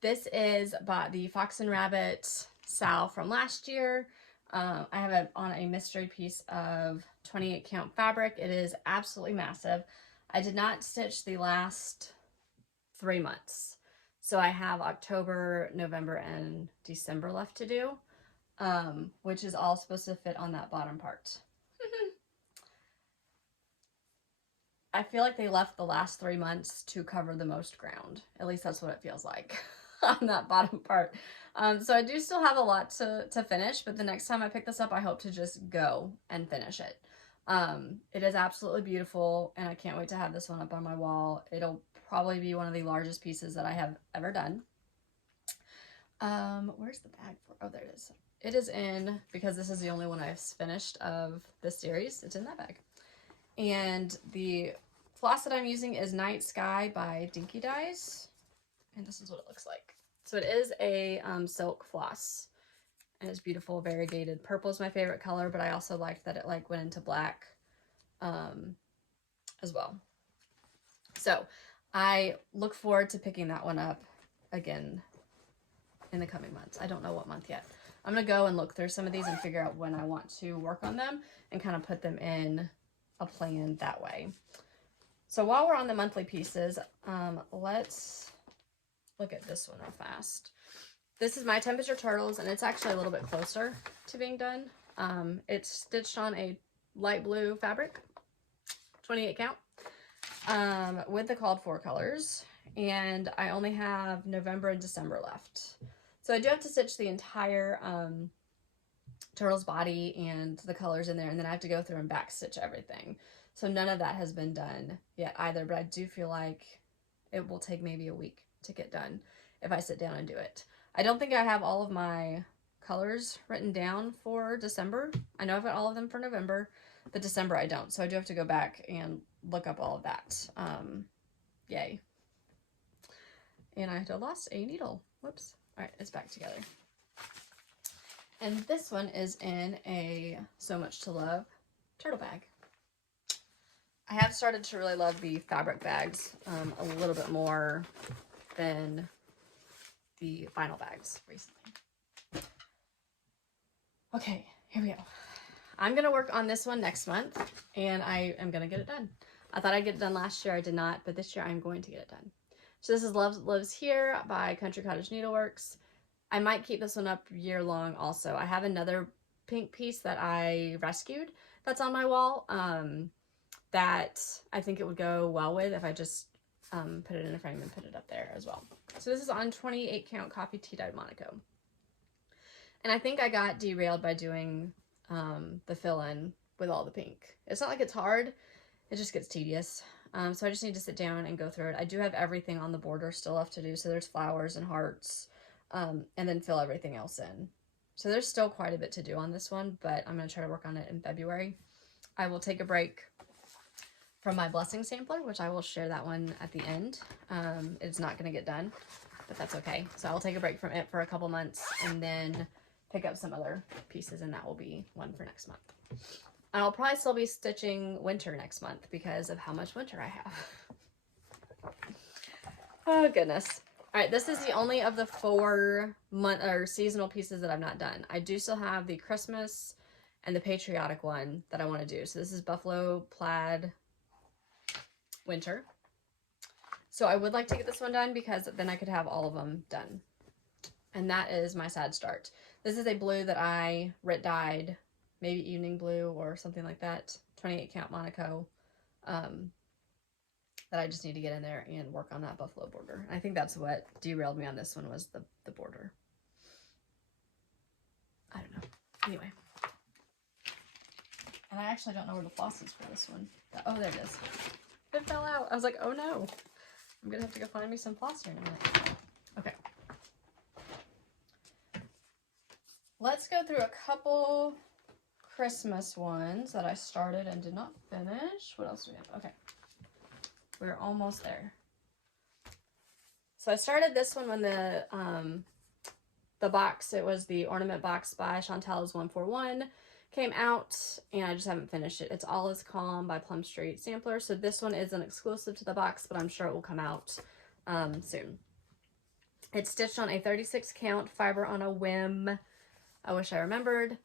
This is by the Fox and Rabbit Sal from last year. I have it on a mystery piece of 28 count fabric. It is absolutely massive. I did not stitch the last 3 months. So I have October, November, and December left to do, which is all supposed to fit on that bottom part. I feel like they left the last 3 months to cover the most ground. At least that's what it feels like on that bottom part. So I do still have a lot to finish, but the next time I pick this up, I hope to just go and finish it. It is absolutely beautiful, and I can't wait to have this one up on my wall. It'll probably be one of the largest pieces that I have ever done. Where's the bag for? Oh, there it is. It is in, because this is the only one I've finished of this series, it's in that bag. And the floss that I'm using is Night Sky by Dinky Dyes. And this is what it looks like. So it is a silk floss. And it's beautiful, variegated. Purple is my favorite color, but I also liked that it like went into black as well. So I look forward to picking that one up again in the coming months. I don't know what month yet. I'm going to go and look through some of these and figure out when I want to work on them and kind of put them in a plan that way. So while we're on the monthly pieces, let's look at this one real fast. This is My Temperature Turtles, and it's actually a little bit closer to being done. It's stitched on a light blue fabric, 28 count, with the called for colors, and I only have November and December left. So I do have to stitch the entire turtle's body and the colors in there, and then I have to go through and back stitch everything. So none of that has been done yet either, but I do feel like it will take maybe a week to get done if I sit down and do it. I don't think I have all of my colors written down for December. I know I've got all of them for November, but December I don't, so I do have to go back and look up all of that. Yay. And I lost a needle. Whoops. All right, it's back together. And this one is in a So Much to Love turtle bag. I have started to really love the fabric bags a little bit more than the vinyl bags recently. Okay, here we go. I'm going to work on this one next month, and I am going to get it done. I thought I'd get it done last year. I did not, but this year I'm going to get it done. So this is Love Lives Here by Cottage Needleworks. I might keep this one up year long also. I have another pink piece that I rescued that's on my wall that I think it would go well with if I just put it in a frame and put it up there as well. So this is on 28 count coffee tea dyed Monaco. And I think I got derailed by doing the fill-in with all the pink. It's not like it's hard, it just gets tedious. So I just need to sit down and go through it. I do have everything on the border still left to do. So there's flowers and hearts, and then fill everything else in. So there's still quite a bit to do on this one, but I'm going to try to work on it in February. I will take a break from my blessing sampler, which I will share that one at the end. It's not going to get done, but that's okay. So I'll take a break from it for a couple months and then pick up some other pieces, and that will be one for next month. I'll probably still be stitching winter next month because of how much winter I have. Oh, goodness. All right, this is the only of the 4 month or seasonal pieces that I've not done. I do still have the Christmas and the patriotic one that I want to do. So this is Buffalo Plaid Winter. So I would like to get this one done because then I could have all of them done. And that is my sad start. This is a blue that I dyed, maybe evening blue or something like that, 28 count Monaco, that I just need to get in there and work on that buffalo border. I think that's what derailed me on this one, was the border. I don't know. Anyway. And I actually don't know where the floss is for this one. Oh, there it is. It fell out. I was like, oh no. I'm going to have to go find me some floss here in a minute. Okay. Let's go through a couple Christmas ones that I started and did not finish. What else do we have? Okay. We're almost there. So I started this one when the box, it was the Ornament box by Chantel's 141, came out, and I just haven't finished it. It's All Is Calm by Plum Street Sampler. So this one isn't exclusive to the box, but I'm sure it will come out soon. It's stitched on a 36 count Fiber on a Whim. I wish I remembered.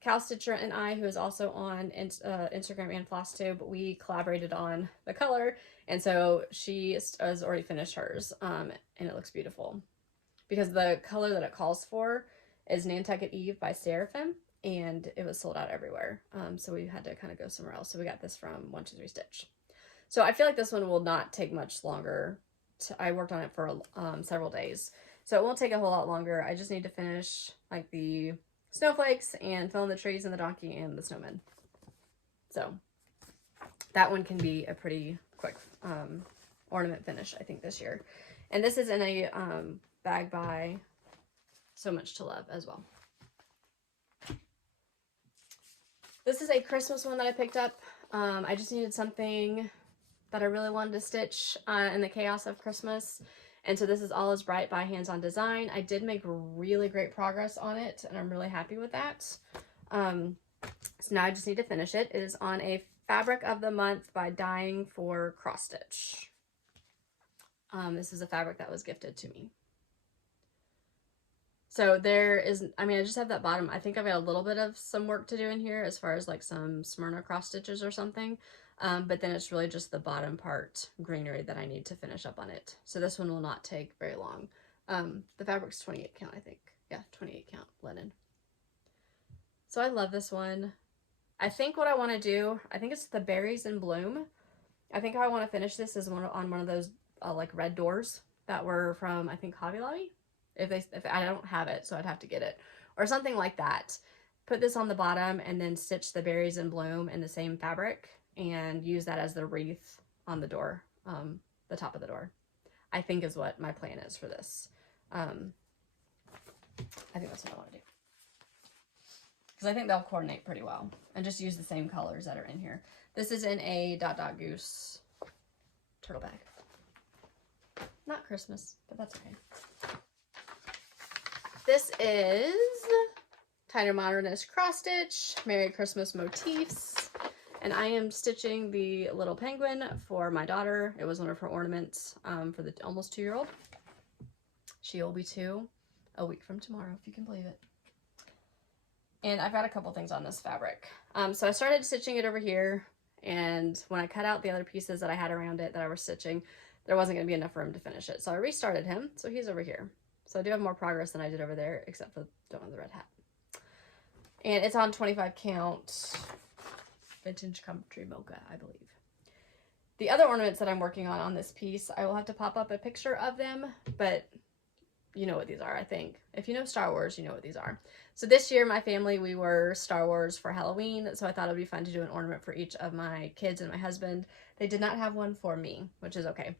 Cal Stitcher and I, who is also on Instagram and Flosstube, we collaborated on the color, and so she has already finished hers, and it looks beautiful. Because the color that it calls for is Nantucket Eve by Seraphim, and it was sold out everywhere, so we had to kind of go somewhere else. So we got this from 123 Stitch. So I feel like this one will not take much longer. I worked on it for several days, so it won't take a whole lot longer. I just need to finish like the snowflakes and fill in the trees and the donkey and the snowman. So that one can be a pretty quick ornament finish, I think, this year. And this is in a bag by So Much to Love as well. This is a Christmas one that I picked up. I just needed something that I really wanted to stitch in the chaos of Christmas. And so this is All Is Bright by Hands On Design. I did make really great progress on it, and I'm really happy with that. So now I just need to finish it. It is on a Fabric of the Month by Dying for Cross Stitch. This is a fabric that was gifted to me. So there is, I mean, I just have that bottom. I think I've got a little bit of some work to do in here as far as like some Smyrna cross stitches or something. But then it's really just the bottom part greenery that I need to finish up on it. So this one will not take very long. The fabric's 28 count, I think. Yeah, 28 count linen. So I love this one. I think what I want to do, I think it's the Berries in Bloom. I think how I want to finish this is on one of those like red doors that were from, I think, Hobby Lobby. If I don't have it, so I'd have to get it. Or something like that. Put this on the bottom and then stitch the Berries in Bloom in the same fabric and use that as the wreath on the door, the top of the door. I think is what my plan is for this. I think that's what I want to do. Because I think they'll coordinate pretty well. And just use the same colors that are in here. This is in a Dot Dot Goose turtle bag. Not Christmas, but that's okay. This is Tighter Modernist Cross Stitch, Merry Christmas Motifs. And I am stitching the little penguin for my daughter. It was one of her ornaments for the almost 2-year-old. She will be 2 a week from tomorrow, if you can believe it. And I've got a couple things on this fabric. So I started stitching it over here, and when I cut out the other pieces that I had around it that I was stitching, there wasn't going to be enough room to finish it. So I restarted him, so he's over here. So I do have more progress than I did over there, except for don't have the red hat. And it's on 25 count Vintage Country Mocha, I believe. The other ornaments that I'm working on this piece, I will have to pop up a picture of them, but you know what these are, I think. If you know Star Wars, you know what these are. So this year, my family, we were Star Wars for Halloween, so I thought it would be fun to do an ornament for each of my kids and my husband. They did not have one for me, which is okay.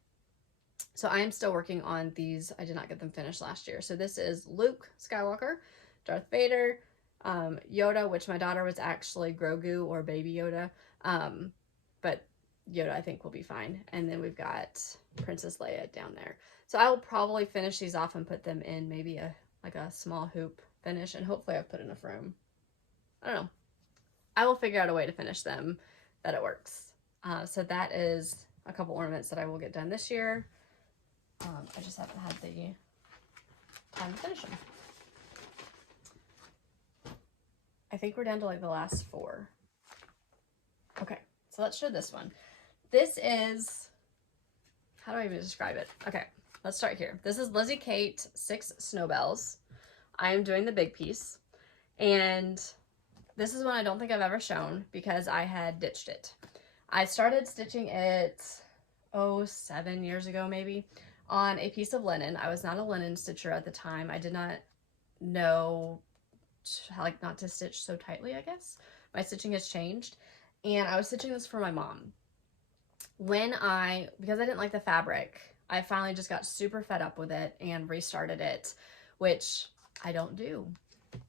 So I am still working on these. I did not get them finished last year. So this is Luke Skywalker, Darth Vader, Yoda, which my daughter was actually Grogu or Baby Yoda, but Yoda I think will be fine. And then we've got Princess Leia down there. So I will probably finish these off and put them in maybe like a small hoop finish, and hopefully I've put enough room. I don't know. I will figure out a way to finish them that it works. So that is a couple ornaments that I will get done this year. I just haven't had the time to finish them. I think we're down to like the last 4. Okay, so let's show this one. This is, how do I even describe it? Okay, let's start here. This is Lizzie Kate 6 Snowbells. I am doing the big piece, and this is one I don't think I've ever shown because I had ditched it. I started stitching it, 7 years ago maybe, on a piece of linen. I was not a linen stitcher at the time. I did not know how, like, not to stitch so tightly, I guess. My stitching has changed, and I was stitching this for my mom. Because I didn't like the fabric, I finally just got super fed up with it and restarted it, which I don't do.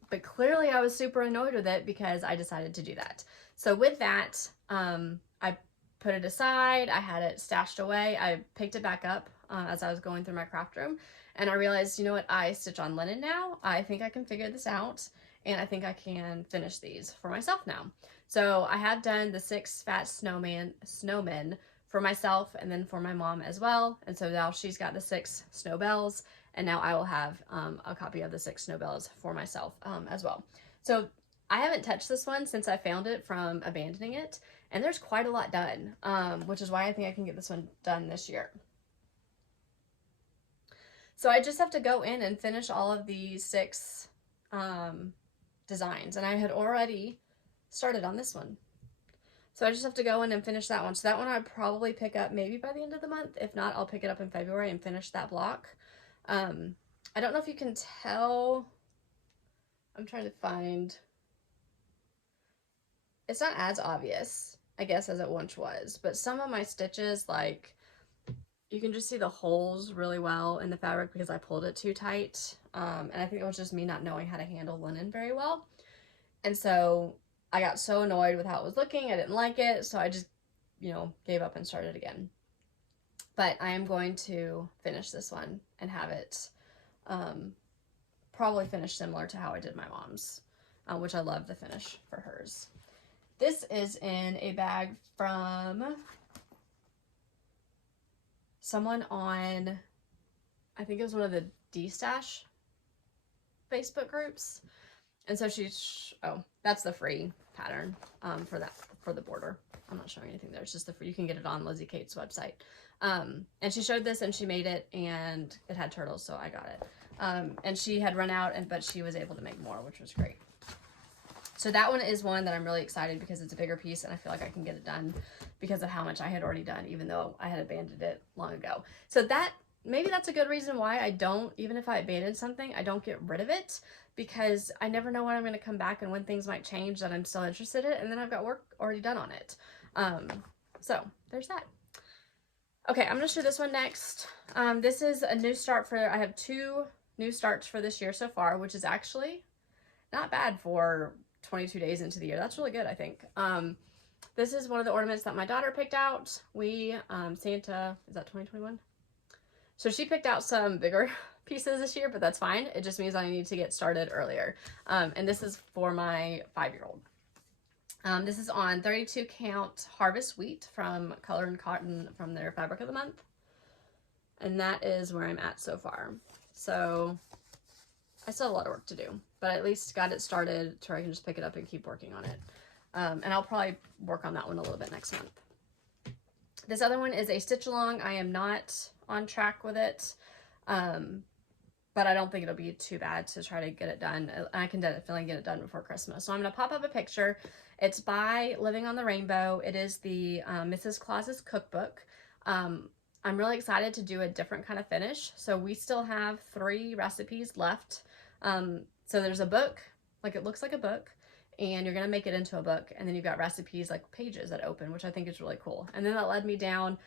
But clearly I was super annoyed with it because I decided to do that. So with that, I put it aside. I had it stashed away. I picked it back up as I was going through my craft room, and I realized, you know what, I stitch on linen now. I think I can figure this out, and I think I can finish these for myself now. So I have done the 6 fat snowmen for myself and then for my mom as well. And so now she's got the 6 snowbells, and now I will have a copy of the 6 snowbells for myself as well. So I haven't touched this one since I found it from abandoning it, and there's quite a lot done, which is why I think I can get this one done this year. So I just have to go in and finish all of these 6 designs, and I had already started on this one. So I just have to go in and finish that one. So that one I'd probably pick up maybe by the end of the month. If not, I'll pick it up in February and finish that block. I don't know if you can tell. I'm trying to find. It's not as obvious, I guess, as it once was. But some of my stitches, like, you can just see the holes really well in the fabric because I pulled it too tight. And I think it was just me not knowing how to handle linen very well. And so I got so annoyed with how it was looking. I didn't like it. So I just, you know, gave up and started again. But I am going to finish this one and have it probably finish similar to how I did my mom's, which I love the finish for hers. This is in a bag from someone on, I think it was one of the D-Stash Facebook groups. And so she's, oh, that's the free pattern for the border. I'm not showing anything there. It's just the free, you can get it on Lizzie Kate's website. And she showed this and she made it and it had turtles, so I got it. And she had run out, but she was able to make more, which was great. So that one is one that I'm really excited because it's a bigger piece and I feel like I can get it done because of how much I had already done, even though I had abandoned it long ago. So that, maybe that's a good reason why I don't, even if I abandoned something, I don't get rid of it, because I never know when I'm going to come back and when things might change that I'm still interested in, and then I've got work already done on it. So there's that. Okay, I'm going to show this one next. This is a new start I have 2 new starts for this year so far, which is actually not bad for 22 days into the year. That's really good, I think. This is one of the ornaments that my daughter picked out. Santa, is that 2021? So she picked out some bigger pieces this year, but that's fine. It just means I need to get started earlier. And this is for my 5-year-old. This is on 32 count Harvest Wheat from Color and Cotton from their Fabric of the Month. And that is where I'm at so far. So I still have a lot of work to do, but I at least got it started to where I can just pick it up and keep working on it. And I'll probably work on that one a little bit next month. This other one is a stitch along. I am not on track with it, but I don't think it'll be too bad to try to get it done. I can definitely get it done before Christmas. So I'm going to pop up a picture. It's by Living on the Rainbow. It is the Mrs. Claus's cookbook. I'm really excited to do a different kind of finish. So we still have 3 recipes left. So there's a book, like it looks like a book, and you're going to make it into a book. And then you've got recipes like pages that open, which I think is really cool. And then that led me down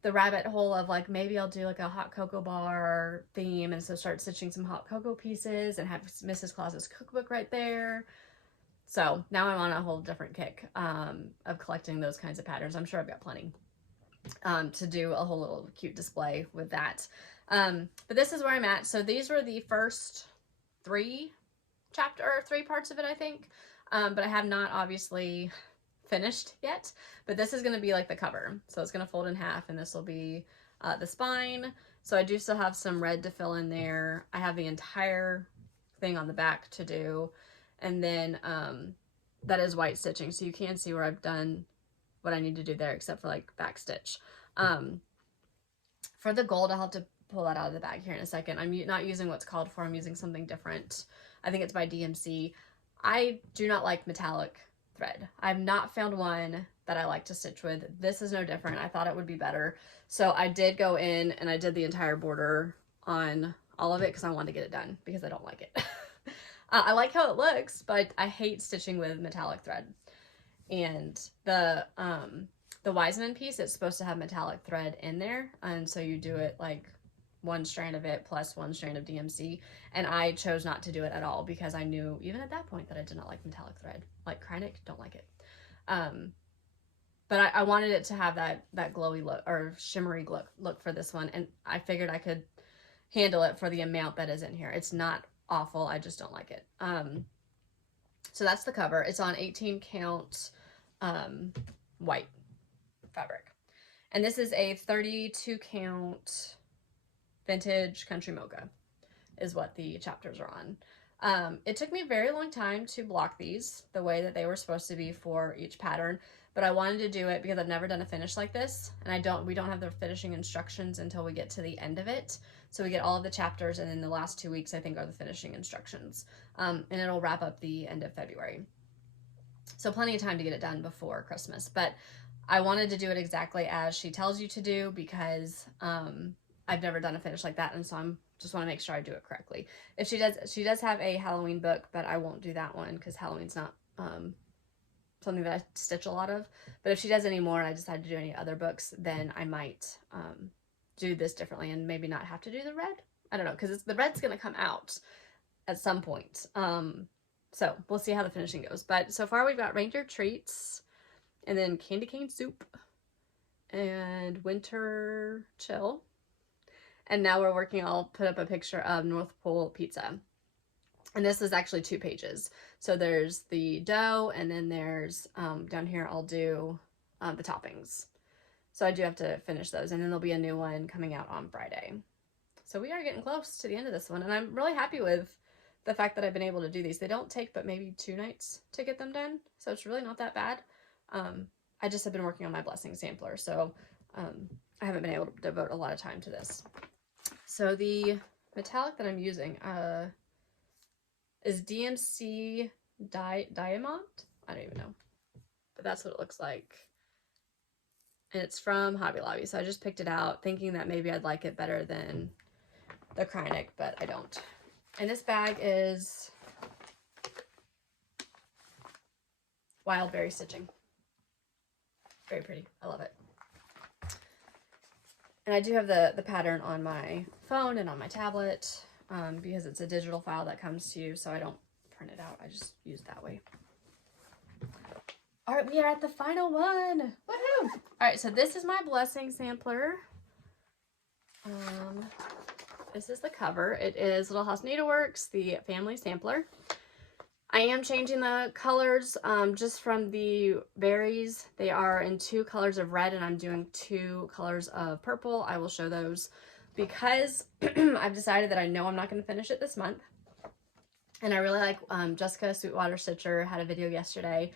the rabbit hole of like, maybe I'll do like a hot cocoa bar theme. And so start stitching some hot cocoa pieces and have Mrs. Claus's cookbook right there. So now I'm on a whole different kick of collecting those kinds of patterns. I'm sure I've got plenty to do a whole little cute display with that. But this is where I'm at. So these were the first 3 parts of it, I think. But I have not obviously finished yet, but this is going to be like the cover. So it's going to fold in half, and this will be the spine. So I do still have some red to fill in there. I have the entire thing on the back to do. And then that is white stitching. So you can see where I've done what I need to do there, except for like back stitch. For the gold, I'll have to pull that out of the bag here in a second. I'm not using what's called for. I'm using something different. I think it's by DMC. I do not like metallic thread. I've not found one that I like to stitch with. This is no different. I thought it would be better. So I did go in and I did the entire border on all of it because I wanted to get it done because I don't like it. I like how it looks, but I hate stitching with metallic thread. And the Wiseman piece, it's supposed to have metallic thread in there. And so you do it like 1 strand of it plus 1 strand of DMC. And I chose not to do it at all because I knew even at that point that I did not like metallic thread. Like Kreinik, don't like it. But I wanted it to have that glowy look or shimmery look for this one. And I figured I could handle it for the amount that is in here. It's not awful. I just don't like it. So that's the cover. It's on 18 count white fabric. And this is a 32 count vintage country mocha is what the chapters are on. It took me a very long time to block these the way that they were supposed to be for each pattern, but I wanted to do it because I've never done a finish like this, and we don't have the finishing instructions until we get to the end of it. So we get all of the chapters, and then the last 2 weeks I think are the finishing instructions. And it'll wrap up the end of February. So plenty of time to get it done before Christmas, but I wanted to do it exactly as she tells you to do because I've never done a finish like that, and so I'm just want to make sure I do it correctly. If she does have a Halloween book, but I won't do that one because Halloween's not something that I stitch a lot of. But if she does any more and I decide to do any other books, then I might do this differently and maybe not have to do the red. I don't know, because the red's going to come out at some point. So we'll see how the finishing goes. But so far we've got reindeer treats, and then candy cane soup, and winter chill. And now we're working, I'll put up a picture of North Pole pizza. And this is actually 2 pages. So there's the dough, and then there's, down here I'll do the toppings. So I do have to finish those, and then there'll be a new one coming out on Friday. So we are getting close to the end of this one, and I'm really happy with the fact that I've been able to do these. They don't take but maybe 2 nights to get them done, so it's really not that bad. I just have been working on my blessing sampler, so I haven't been able to devote a lot of time to this. So the metallic that I'm using is DMC Diamond. I don't even know, but that's what it looks like. And it's from Hobby Lobby, so I just picked it out thinking that maybe I'd like it better than the Krynic, but I don't. And this bag is Wild Berry Stitching. Very pretty. I love it. And I do have the pattern on my phone and on my tablet because it's a digital file that comes to you, so I don't print it out. I just use it that way. All right, we are at the final one. Woohoo! All right, so this is my blessing sampler. This is the cover. It is Little House Needleworks, the family sampler. I am changing the colors just from the berries. They are in 2 colors of red, and I'm doing 2 colors of purple. I will show those because I've decided that I know I'm not going to finish it this month. And I really like Jessica Sweetwater Stitcher had a video yesterday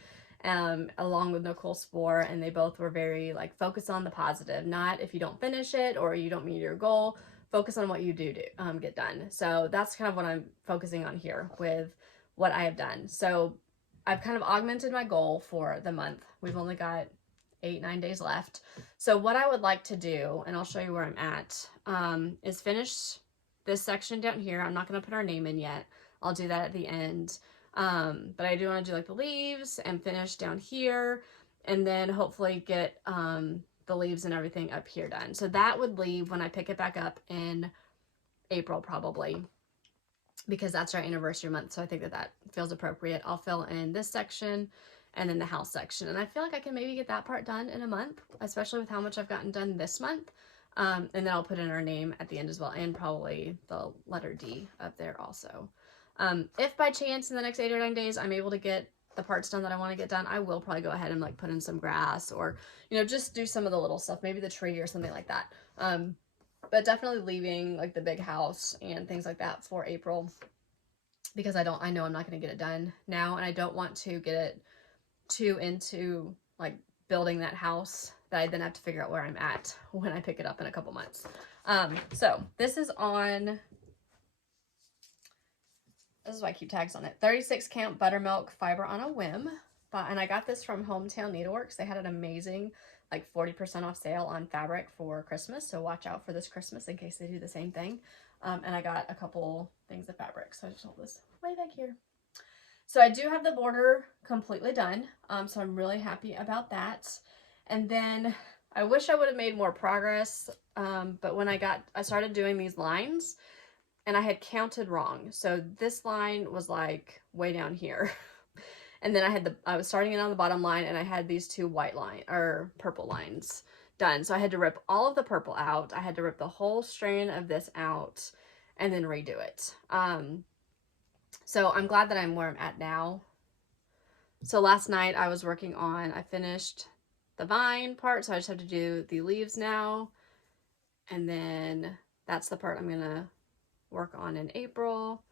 along with Nicole Spore, and they both were very like focus on the positive, not if you don't finish it or you don't meet your goal, focus on what you do get done. So that's kind of what I'm focusing on here with what I have done. So I've kind of augmented my goal for the month. We've only got 8-9 days left. So what I would like to do, and I'll show you where I'm at, is finish this section down here. I'm not going to put our name in yet. I'll do that at the end. But I do want to do like the leaves and finish down here, and then hopefully get the leaves and everything up here done. So that would leave when I pick it back up in April probably, because that's our anniversary month. So I think that that feels appropriate. I'll fill in this section and then the house section. And I feel like I can maybe get that part done in a month, especially with how much I've gotten done this month. And then I'll put in our name at the end as well, and probably the letter D up there also. If by chance in the next 8 or 9 days I'm able to get the parts done that I want to get done, I will probably go ahead and like put in some grass, or, you know, just do some of the little stuff, maybe the tree or something like that. But definitely leaving like the big house and things like that for April, because I know I'm not going to get it done now, and I don't want to get it too into like building that house that I then have to figure out where I'm at when I pick it up in a couple months. So this is on, this is why I keep tags on it, 36 count buttermilk fiber on a whim. And I got this from Hometown Needleworks. They had an amazing like 40% off sale on fabric for Christmas, so watch out for this Christmas in case they do the same thing. And I got a couple things of fabric, so I just hold this way back here. So I do have the border completely done, so I'm really happy about that. And then I wish I would have made more progress, but when I started doing these lines, and I had counted wrong. So this line was like way down here. And then I was starting it on the bottom line, and I had these 2 purple lines done. So I had to rip all of the purple out. I had to rip the whole strand of this out and then redo it. So I'm glad that I'm where I'm at now. So last night I was working on, I finished the vine part, so I just have to do the leaves now. And then that's the part I'm gonna work on in April.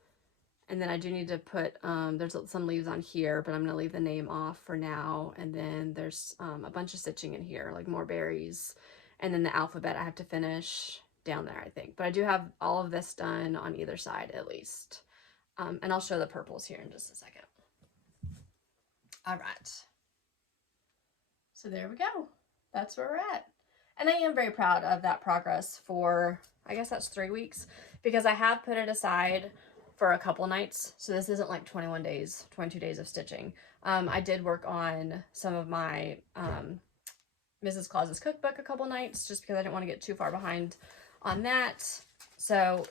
And then I do need to put, there's some leaves on here, but I'm going to leave the name off for now. And then there's a bunch of stitching in here, like more berries. And then the alphabet I have to finish down there, I think. But I do have all of this done on either side at least. And I'll show the purples here in just a second. All right. So there we go. That's where we're at. And I am very proud of that progress for, I guess that's 3 weeks, because I have put it aside for a couple nights. So this isn't like 21 days, 22 days of stitching. I did work on some of my Mrs. Claus's cookbook a couple nights just because I didn't want to get too far behind on that. So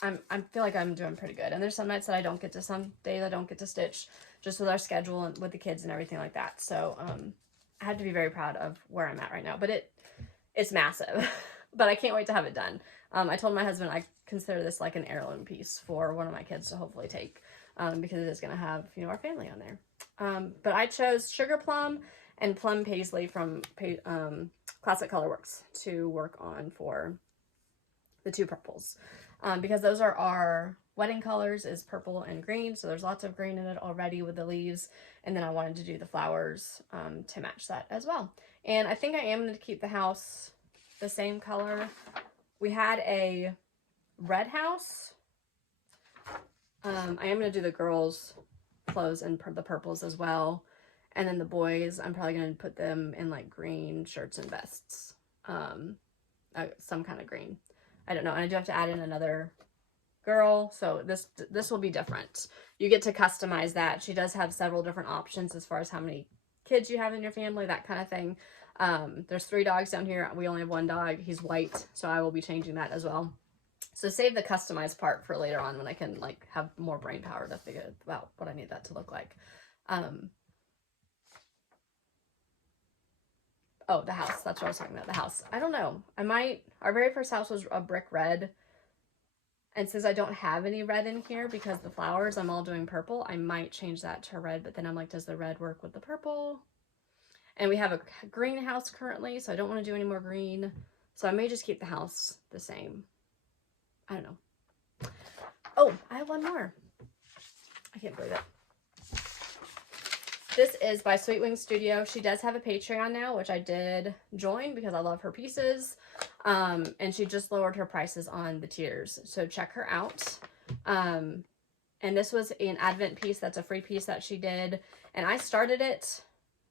I feel like I'm doing pretty good. And there's some nights that I don't get to, some days I don't get to stitch just with our schedule and with the kids and everything like that. So I have to be very proud of where I'm at right now, but it's massive, but I can't wait to have it done. I told my husband I consider this like an heirloom piece for one of my kids to hopefully take, because it is going to have, you know, our family on there. But I chose Sugar Plum and Plum Paisley from Classic Colorworks to work on for the 2 purples, because those are our wedding colors, is purple and green. So there's lots of green in it already with the leaves. And then I wanted to do the flowers to match that as well. And I think I am going to keep the house the same color. We had a red house. I am going to do the girls' clothes and the purples as well. And then the boys, I'm probably going to put them in like green shirts and vests. Some kind of green. I don't know. And I do have to add in another girl. So this will be different. You get to customize that. She does have several different options as far as how many kids you have in your family, that kind of thing. There's 3 dogs down here. We only have 1 dog. He's white. So I will be changing that as well. So save the customized part for later on when I can like have more brain power to figure out what I need that to look like. Oh, the house. That's what I was talking about. The house. I don't know. Our very first house was a brick red. And since I don't have any red in here because the flowers, I'm all doing purple, I might change that to red. But then I'm like, does the red work with the purple? And we have a greenhouse currently, so I don't want to do any more green. So I may just keep the house the same. I don't know. Oh, I have one more. I can't believe it. This is by Sweet Wing Studio. She does have a Patreon now, which I did join because I love her pieces. And she just lowered her prices on the tiers. So check her out. And this was an Advent piece. That's a free piece that she did. And I started it.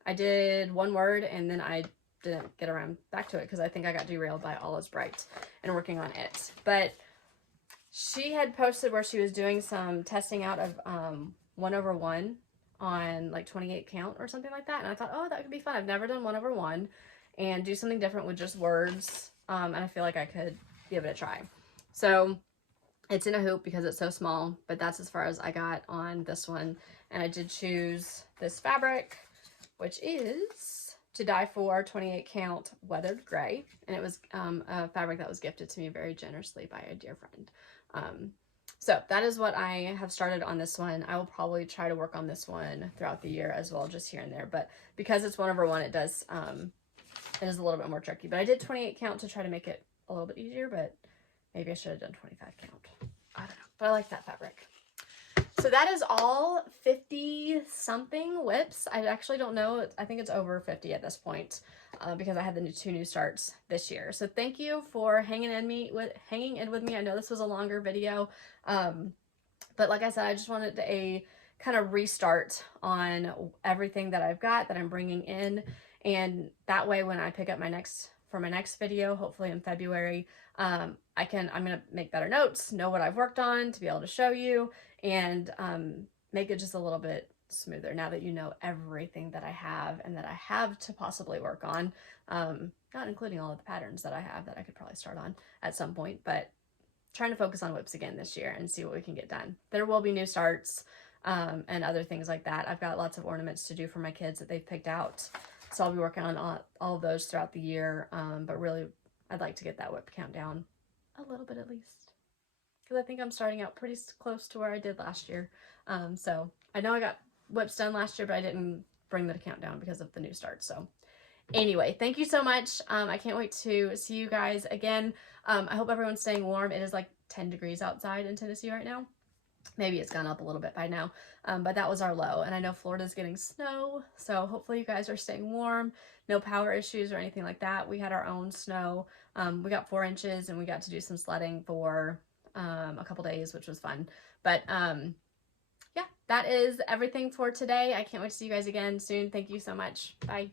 I did 1 word and then I didn't get around back to it because I think I got derailed by All Is Bright and working on it. But she had posted where she was doing some testing out of 1/1 on like 28 count or something like that. And I thought, oh, that could be fun. I've never done 1/1 and do something different with just words. And I feel like I could give it a try. So it's in a hoop because it's so small, but that's as far as I got on this one. And I did choose this fabric, which is To Die For 28 count weathered gray. And it was a fabric that was gifted to me very generously by a dear friend. So that is what I have started on this one. I will probably try to work on this one throughout the year as well, just here and there. But because it's 1/1, it does, it is a little bit more tricky. But I did 28 count to try to make it a little bit easier, but maybe I should have done 25 count. I don't know, but I like that fabric. So that is all 50 something WIPs. I actually don't know. I think it's over 50 at this point because I had the 2 new starts this year. So thank you for hanging in with me. I know this was a longer video, but like I said, I just wanted a kind of restart on everything that I've got that I'm bringing in, and that way when I pick up my next video, hopefully in February, I'm gonna make better notes, know what I've worked on to be able to show you, and make it just a little bit smoother now that you know everything that I have and that I have to possibly work on, not including all of the patterns that I have that I could probably start on at some point, but trying to focus on WIPs again this year and see what we can get done. There will be new starts and other things like that. I've got lots of ornaments to do for my kids that they've picked out, so I'll be working on all of those throughout the year, but really I'd like to get that WIP count down a little bit at least, because I think I'm starting out pretty close to where I did last year. So I know I got WIPs done last year, but I didn't bring the count down because of the new start. So anyway, thank you so much. I can't wait to see you guys again. I hope everyone's staying warm. It is like 10 degrees outside in Tennessee right now. Maybe it's gone up a little bit by now, but that was our low. And I know Florida's getting snow, so hopefully you guys are staying warm. No power issues or anything like that. We had our own snow. We got 4 inches, and we got to do some sledding for a couple days, which was fun. But yeah, that is everything for today. I can't wait to see you guys again soon. Thank you so much. Bye.